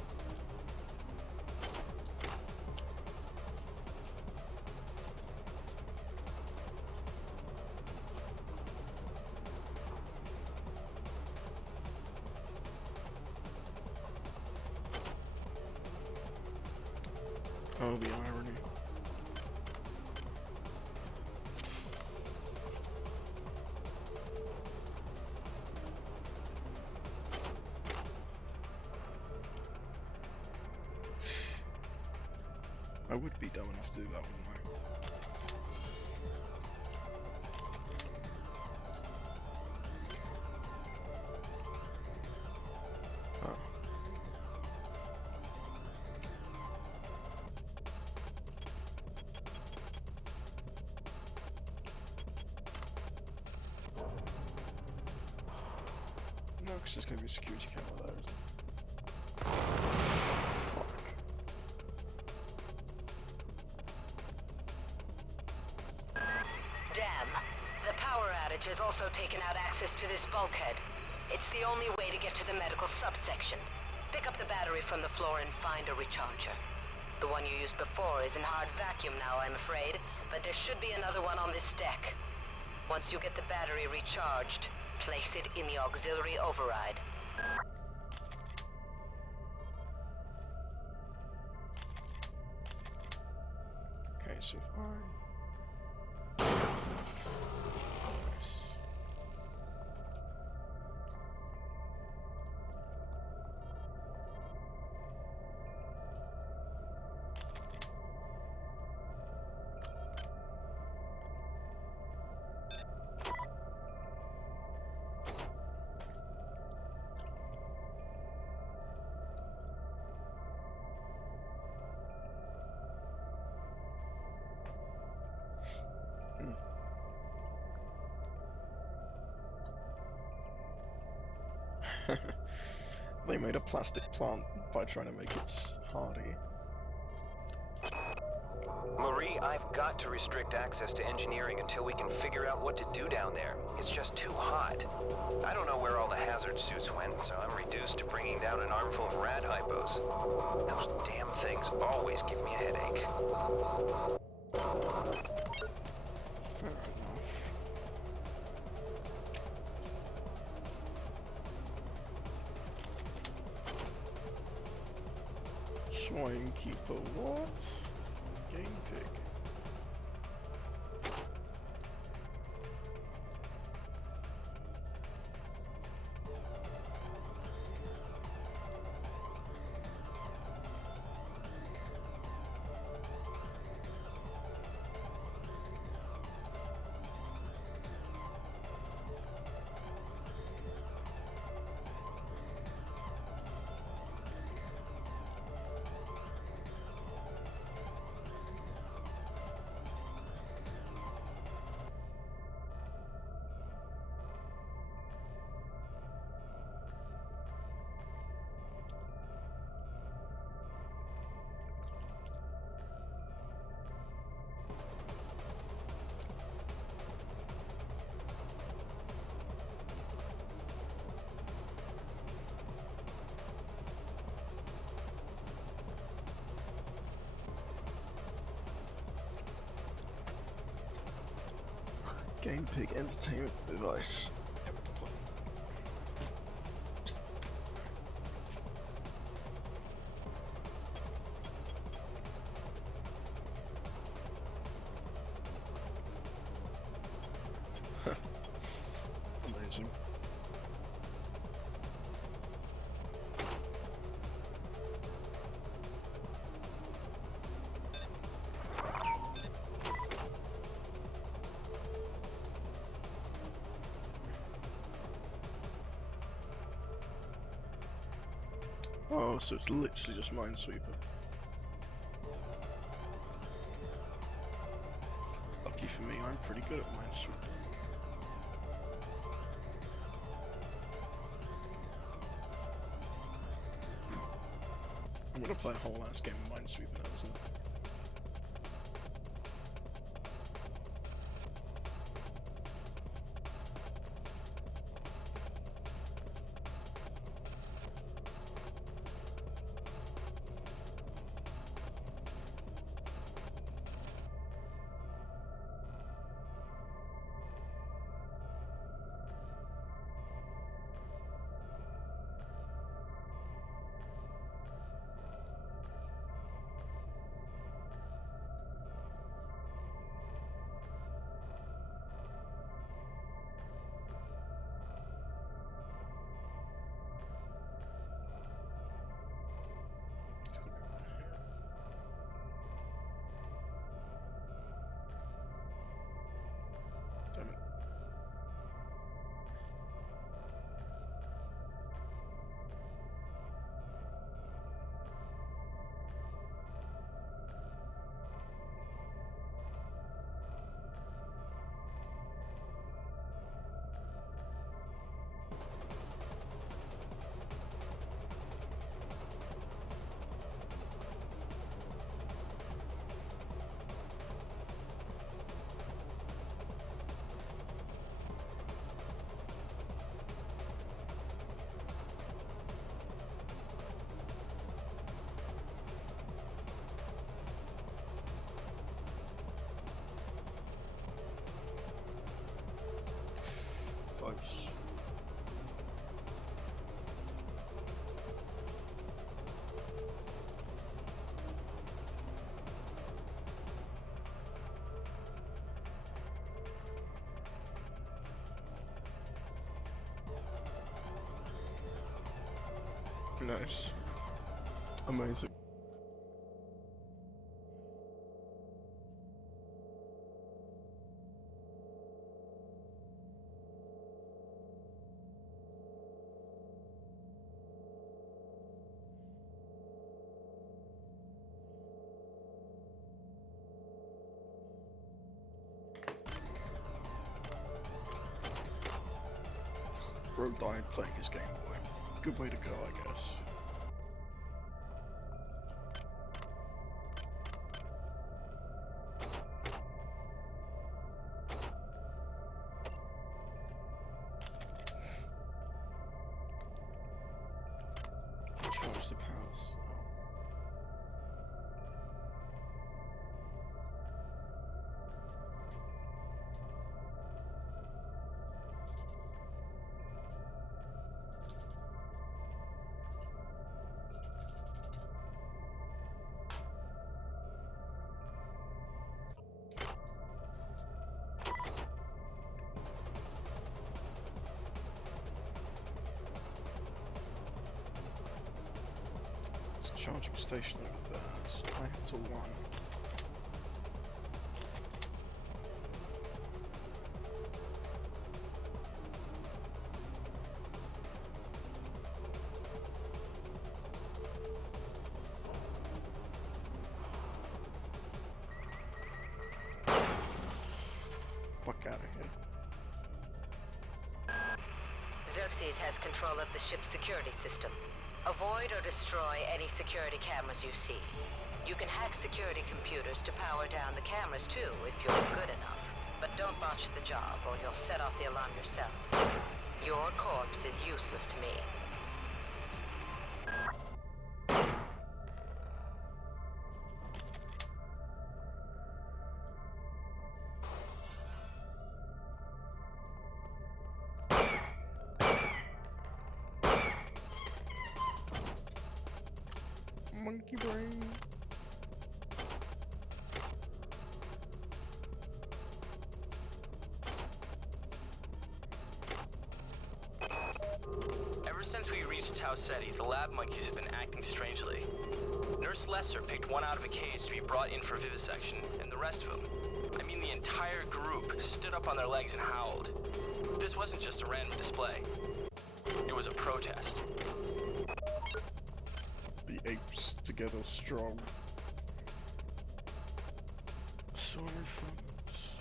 Oh, the irony. I would be dumb enough to do that, wouldn't I? Oh. No, because there's going to be a security camera there, isn't there? Fuck. Damn. The power outage has also taken out access to this bulkhead. It's the only way to get to the medical subsection. Pick up the battery from the floor and find a recharger. The one you used before is in hard vacuum now, I'm afraid, but there should be another one on this deck. Once you get the battery recharged, place it in the auxiliary override. Okay, so far. They made a plastic plant by trying to make it hardy. Marie, I've got to restrict access to engineering until we can figure out what to do down there. It's just too hot. I don't know where all the hazard suits went, so I'm reduced to bringing down an armful of rad hypos. Those damn things always give me a headache. Fair enough. Swine keeper, what? Game pig. Game Pig entertainment device. Amazing. Oh, so it's literally just Minesweeper. Lucky for me, I'm pretty good at Minesweeper. I'm gonna play a whole ass game of Minesweeper now, isn't it? Nice. Amazing. Bro died playing his Game Boy. Good way to go, I guess. Charge the powers. Charging station over there, so I have to one. Fuck out of here. Xerxes has control of the ship's security system. Avoid or destroy any security cameras you see. You can hack security computers to power down the cameras too, if you're good enough. But don't botch the job, or you'll set off the alarm yourself. Your corpse is useless to me. monkey brain. Ever since we reached Tau Ceti, the lab monkeys have been acting strangely. Nurse Lesser picked one out of a cage to be brought in for vivisection, and the rest of them, I mean the entire group, stood up on their legs and howled. This wasn't just a random display. It was a protest. The apes together strong. Sorry, folks.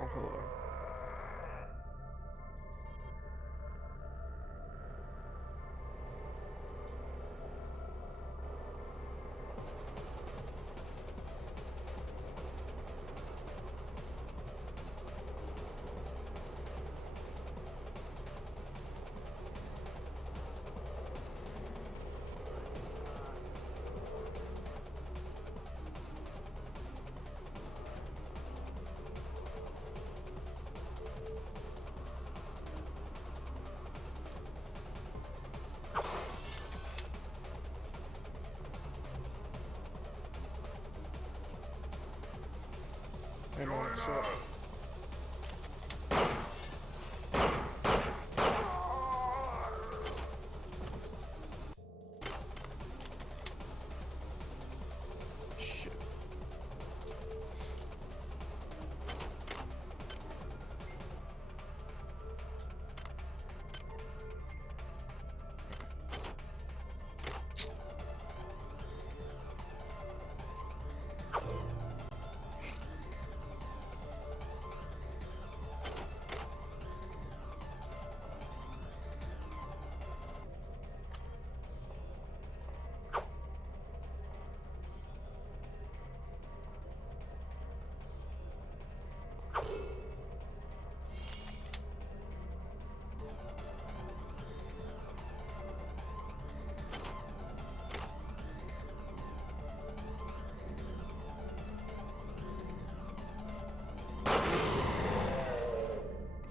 Oh, hello. Hey, man, what's up? Shit.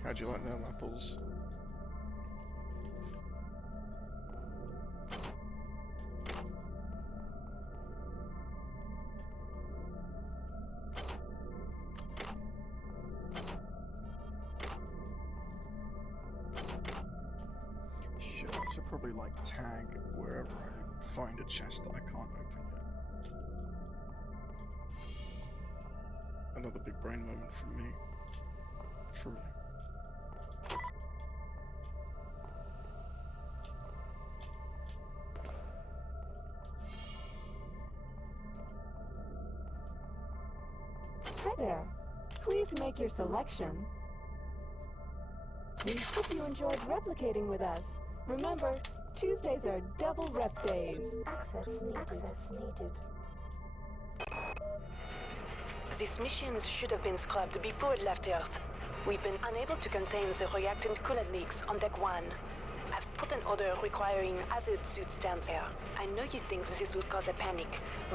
How'd you like them apples? Shit, I should probably like tag wherever I find a chest that I can't open yet. Another big brain moment from me. Truly. Hi there. Please make your selection. We hope you enjoyed replicating with us. Remember, Tuesdays are double rep days. Access needed. Access needed. These missions should have been scrubbed before it left Earth. We've been unable to contain the reactant coolant leaks on Deck 1. I've put an order requiring hazard suits down there. I know you think this would cause a panic,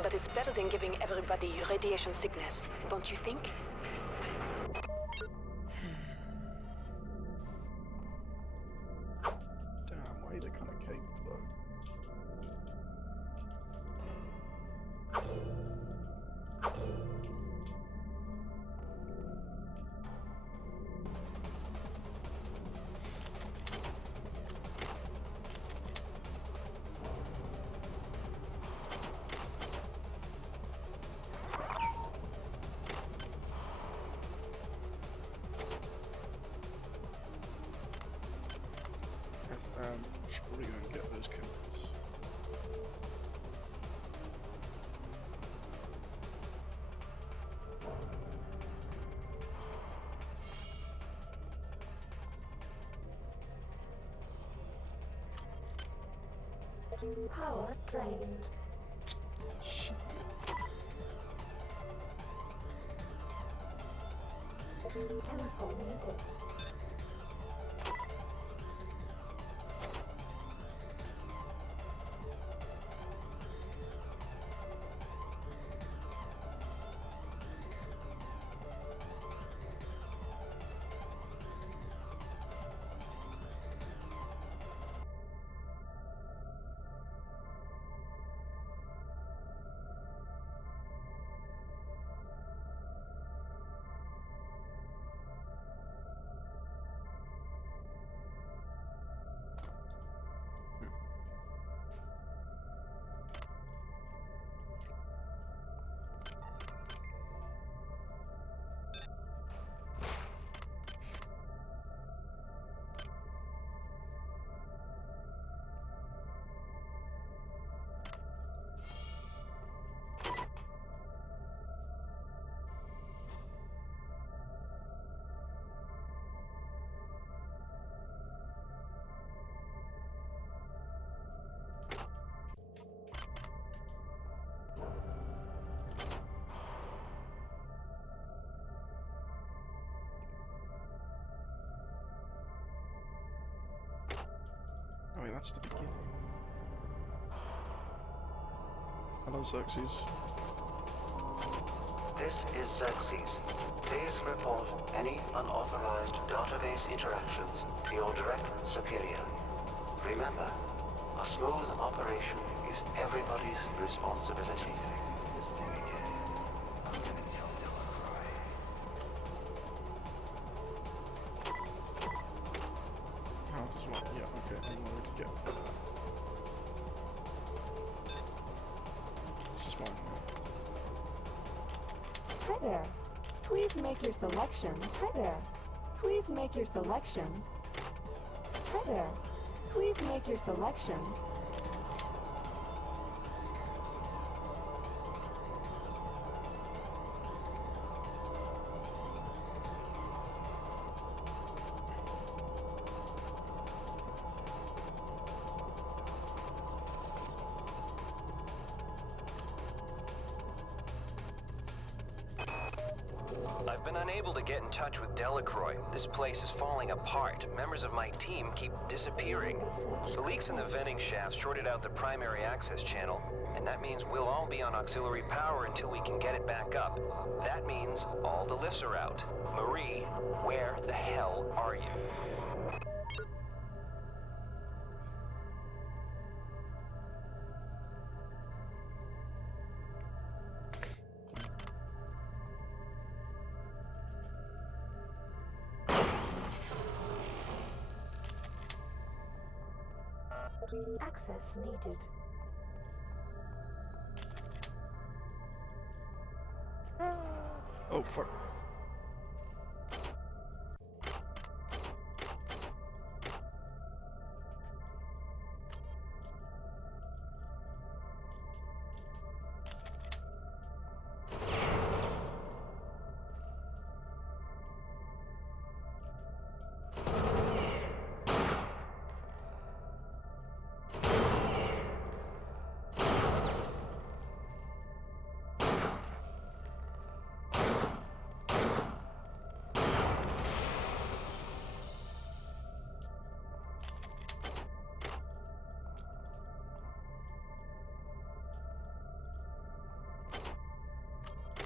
but it's better than giving everybody radiation sickness, don't you think? Damn, why are they kind of caked though? Should probably go and get those chemicals. Power drained. Shit. Chemical needed. That's the beginning. Hello, Xerxes. This is Xerxes. Please report any unauthorized database interactions to your direct superior. Remember, a smooth operation is everybody's responsibility. How does one? Yeah, okay, I'm ready to go. This is mine now. Hi there. Please make your selection. Hi there. Please make your selection. Hi there. Please make your selection. I've been unable to get in touch with Delacroix. This place is falling apart. Members of my team keep disappearing. The leaks in the venting shaft shorted out the primary access channel, and that means we'll all be on auxiliary power until we can get it back up. That means all the lifts are out. Marie, where the hell are you? Access needed. Oh, fuck.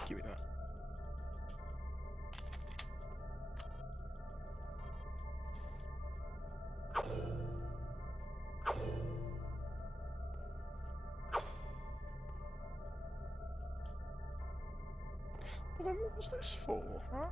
Give me that. Well, then what was this for, huh?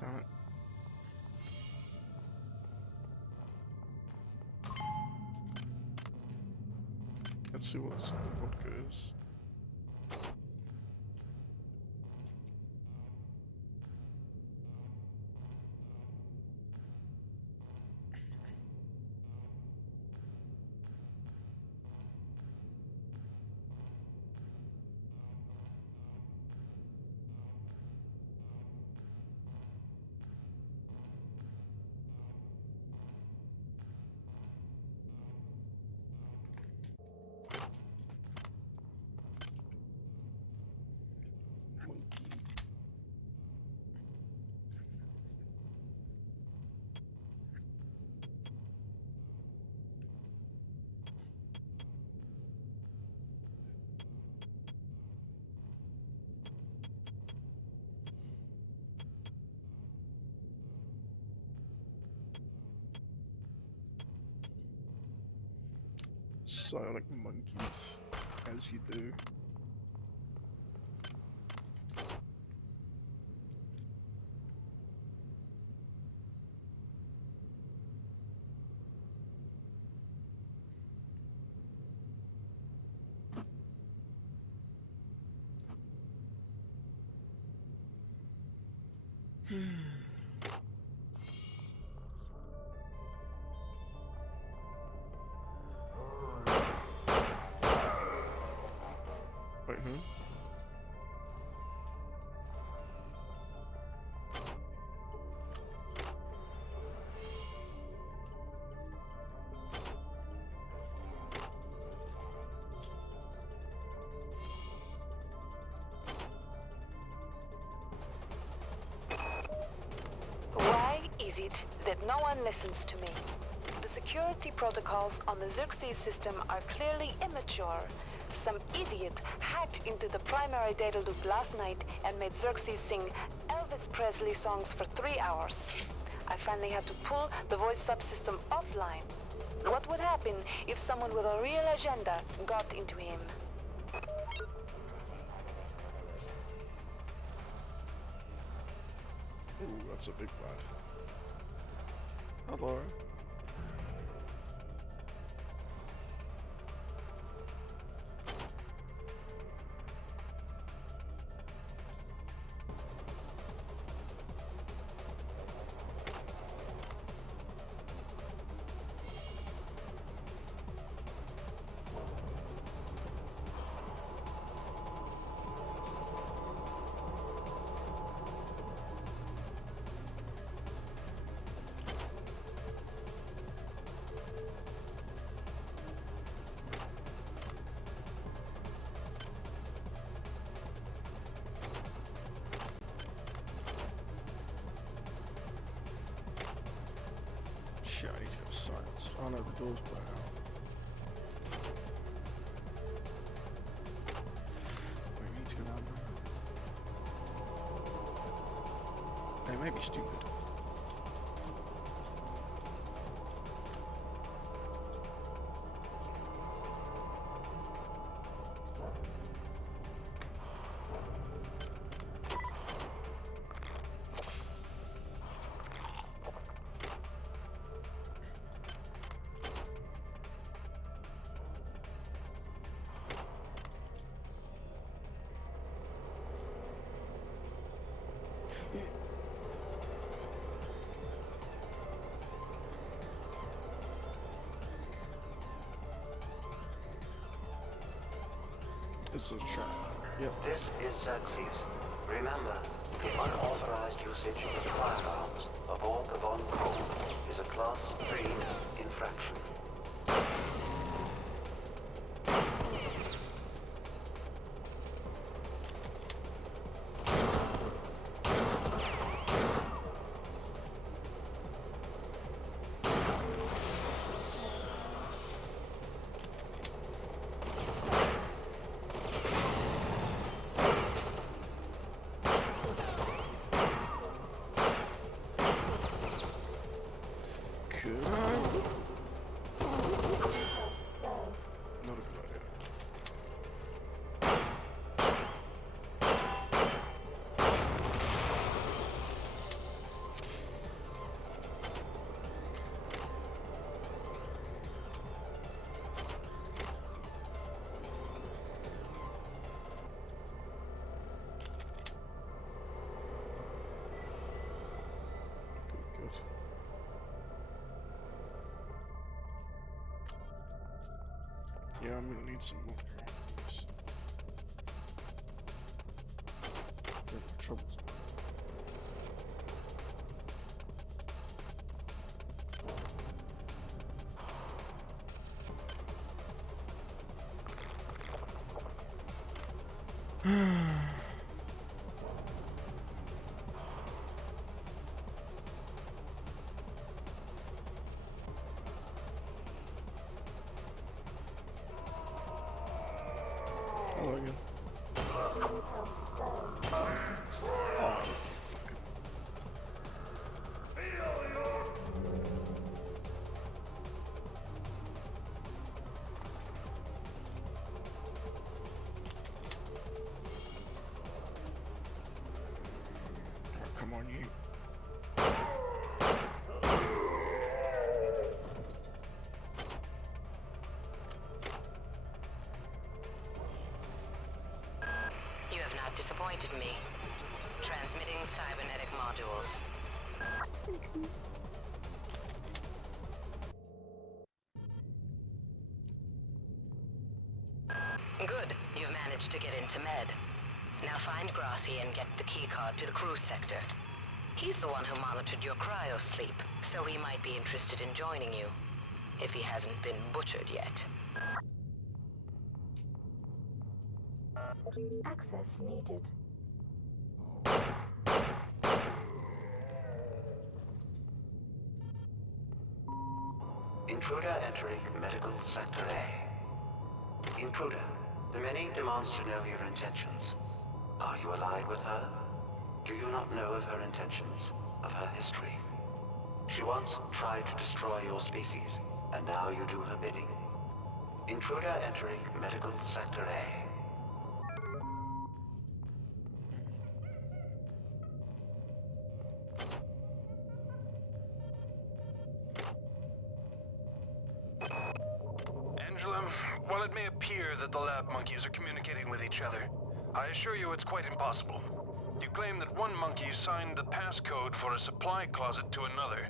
Damn it. Let's see what the vodka is. psionic monkeys, as you do. Wait, who? Why is it that no one listens to me? The security protocols on the Xerxes system are clearly immature. Some idiot hacked into the primary data loop last night and made Xerxes sing Elvis Presley songs for 3 hours. I finally had to pull the voice subsystem offline. What would happen if someone with a real agenda got into him? Ooh, that's a big bad. Hello. Shit, I need to go science. Oh no, the door's blown out. Wait, we need to go down there. They may be stupid. It's a trap. Yep. This is Xerxes. Remember, the unauthorized usage of firearms aboard the Von Braun is a Class 3 infraction. Yeah, I'm gonna need some more cameras. There are troubles. Hello again. Oh, fuck. on you. You have not disappointed me. Transmitting cybernetic modules. Good. You've managed to get into Med. Now find Grassi and get the keycard to the cruise sector. He's the one who monitored your cryo-sleep, so he might be interested in joining you. If he hasn't been butchered yet. Access needed. Intruder entering Medical Sector A. Intruder, the many demands to know your intentions. Are you allied with her? Do you not know of her intentions, of her history? She once tried to destroy your species, and now you do her bidding. Intruder entering Medical Sector A. Angela, while it may appear that the lab monkeys are communicating with each other, I assure you it's quite impossible. You claim that one monkey signed the passcode for a supply closet to another,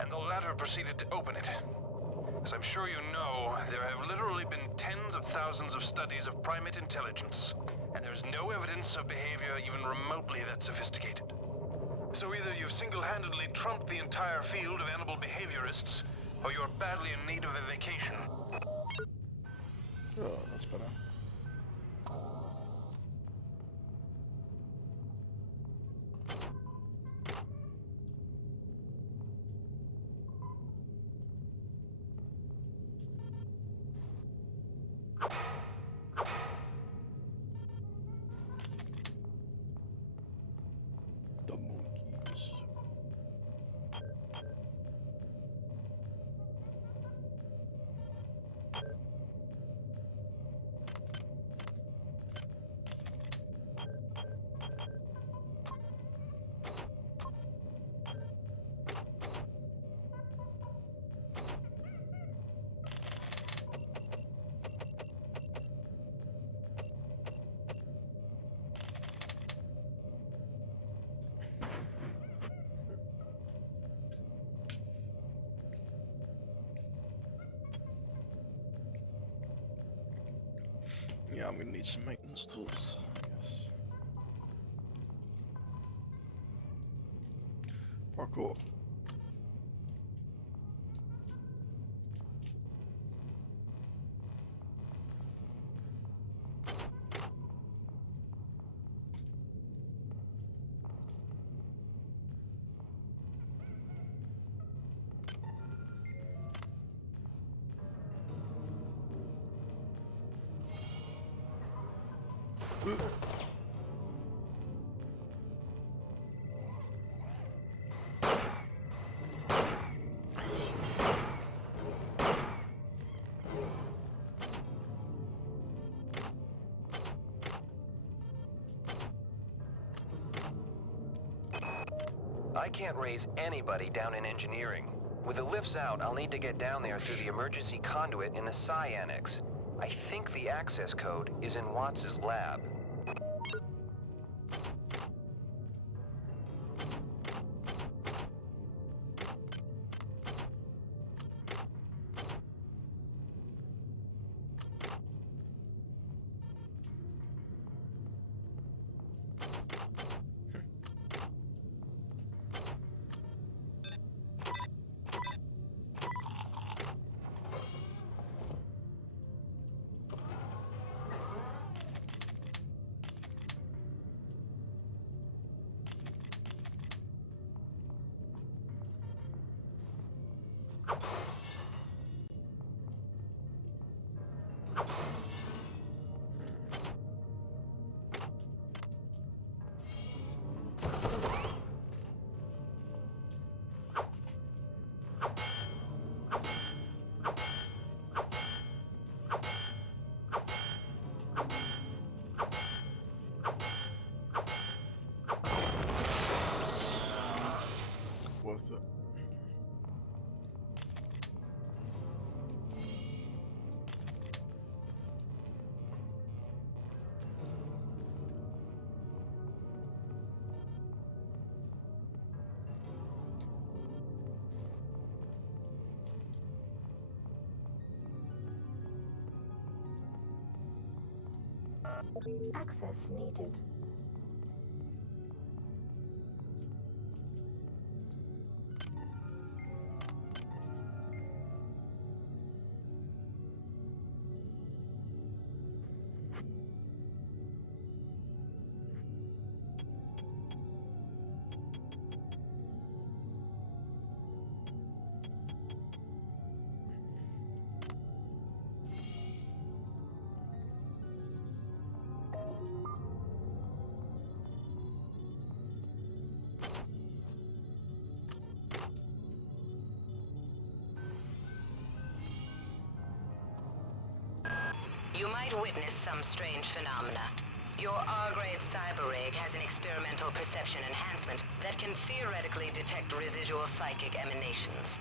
and the latter proceeded to open it. As I'm sure you know, there have literally been tens of thousands of studies of primate intelligence, and there's no evidence of behavior even remotely that sophisticated. So either you've single-handedly trumped the entire field of animal behaviorists, or you're badly in need of a vacation. Oh, that's better. The monkeys. Yeah, I'm gonna need some maintenance tools, I guess. Parkour. I can't raise anybody down in engineering. With the lifts out, I'll need to get down there through the emergency conduit in the Psi Annex. I think the access code is in Watts' lab. Access needed. You might witness some strange phenomena. Your R-grade cyber rig has an experimental perception enhancement that can theoretically detect residual psychic emanations.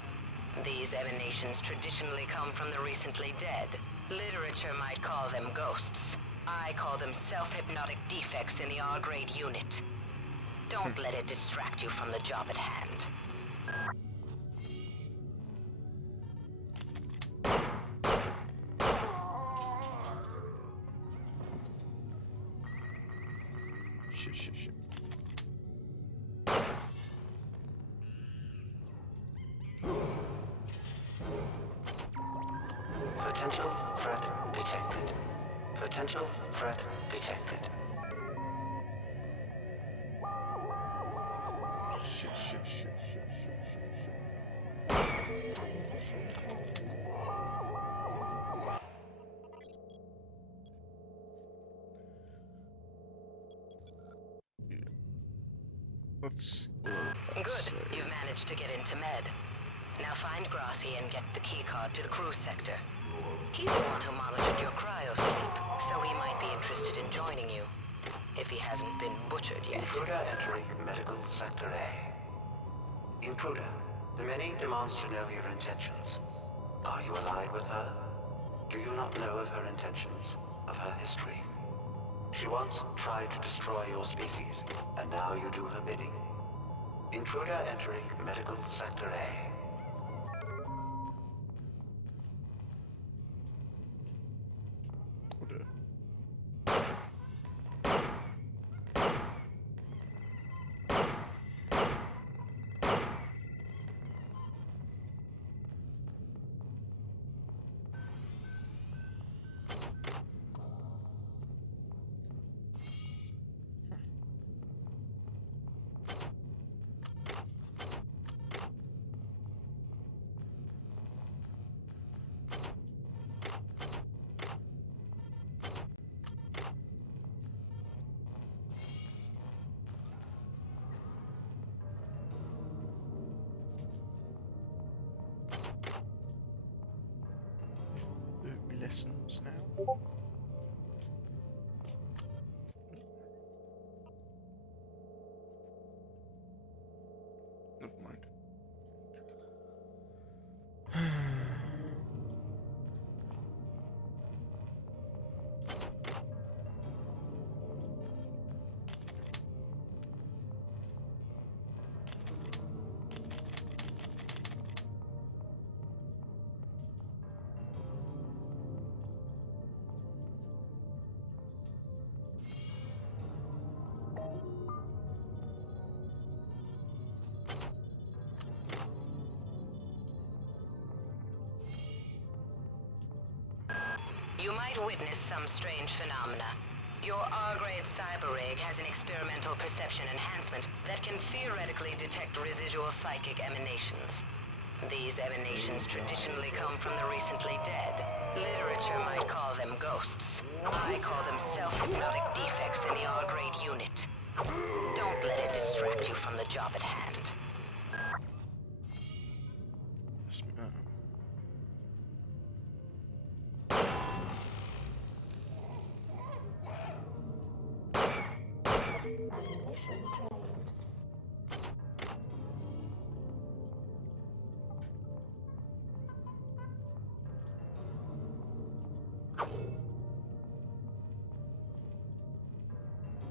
These emanations traditionally come from the recently dead. Literature might call them ghosts. I call them self-hypnotic defects in the R-grade unit. Don't let it distract you from the job at hand. Shit. Potential threat detected. Potential threat detected. Shit. Let's... Good. You've managed to get into Med. Now find Grassi and get the keycard to the cruise sector. He's the one who monitored your cryo-sleep, so he might be interested in joining you. If he hasn't been butchered yet. Intruder entering medical sector A. Intruder, the many demands to know your intentions. Are you allied with her? Do you not know of her intentions, of her history? She once tried to destroy your species, and now you do her bidding. Intruder entering medical sector A. Lessons now. Never mind. You might witness some strange phenomena. Your R-grade cyber rig has an experimental perception enhancement that can theoretically detect residual psychic emanations. These emanations traditionally come from the recently dead. Literature might call them ghosts. I call them self-hypnotic defects in the R-grade unit. Don't let it distract you from the job at hand.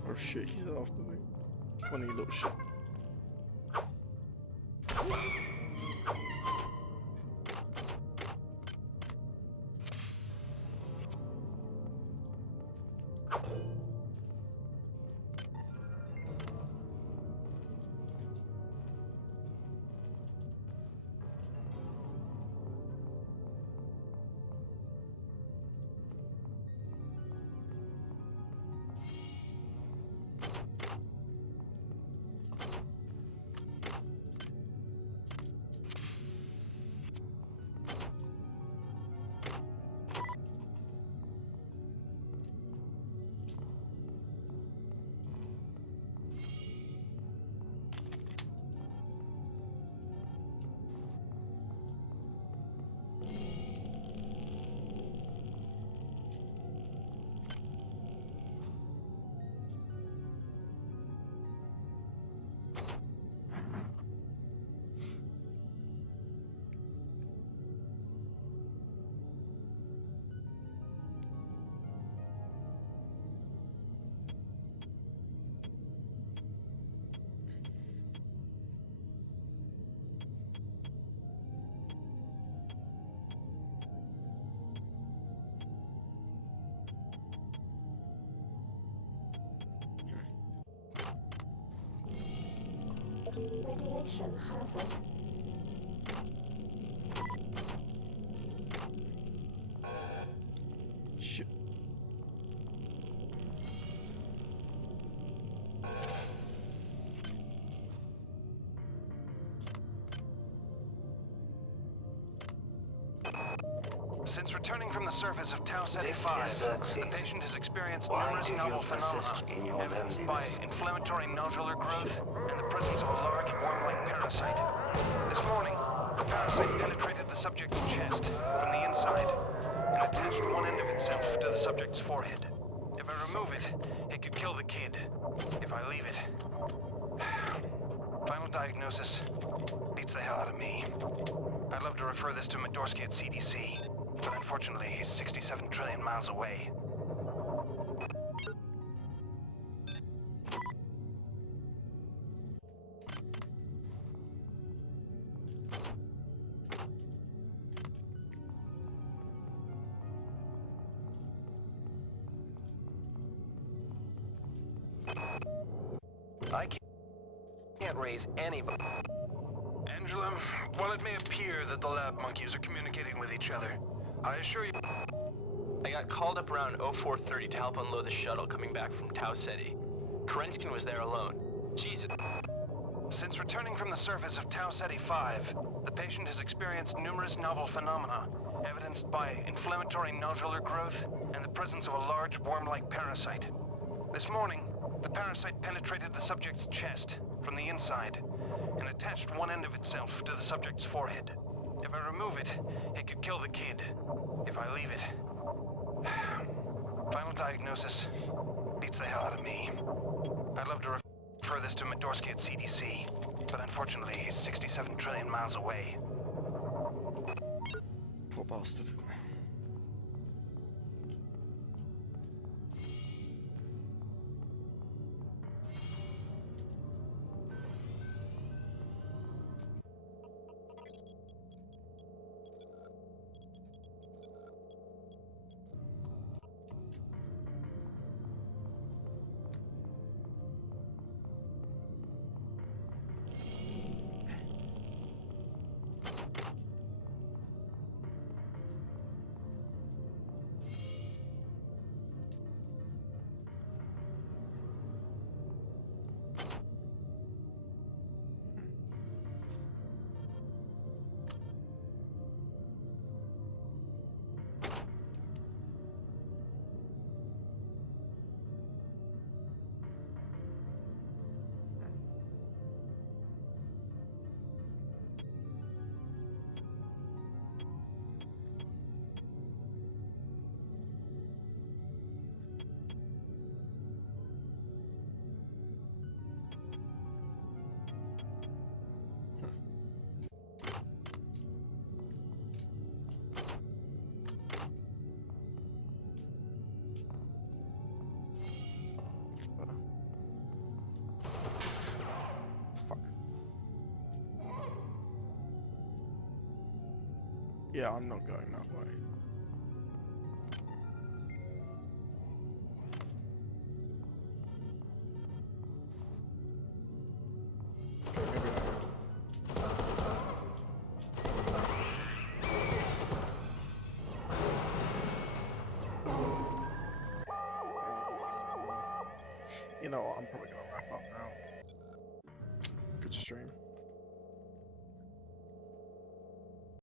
Oh shit, he's after me. Funny little shit. communication hazard. Shit. Since returning from the surface of Tau Ceti This 5, is the Xerxes. patient has experienced Why numerous do you novel persist in your phenomena, evidenced by loneliness? inflammatory nodular growth and the presence of a large worm-like parasite. This morning, the parasite penetrated the subject's chest from the inside and attached one end of itself to the subject's forehead. If I remove it, it could kill the kid. If I leave it... Final diagnosis beats the hell out of me. I'd love to refer this to Medorsky at CDC, but unfortunately he's 67 trillion miles away. I can't raise anybody. Angela, while it may appear that the lab monkeys are communicating with each other, I assure you... I got called up around 0430 to help unload the shuttle coming back from Tau Ceti. Kerenskin was there alone. Jesus. Since returning from the surface of Tau Ceti 5, the patient has experienced numerous novel phenomena, evidenced by inflammatory nodular growth and the presence of a large worm-like parasite. This morning, the parasite penetrated the subject's chest from the inside and attached one end of itself to the subject's forehead. If I remove it, it could kill the kid. If I leave it... Final diagnosis beats the hell out of me. I'd love to refer this to Medorsky at CDC, but unfortunately he's 67 trillion miles away. Poor bastard. Yeah, I'm not going that way. You know what, I'm probably gonna wrap up now. Good stream.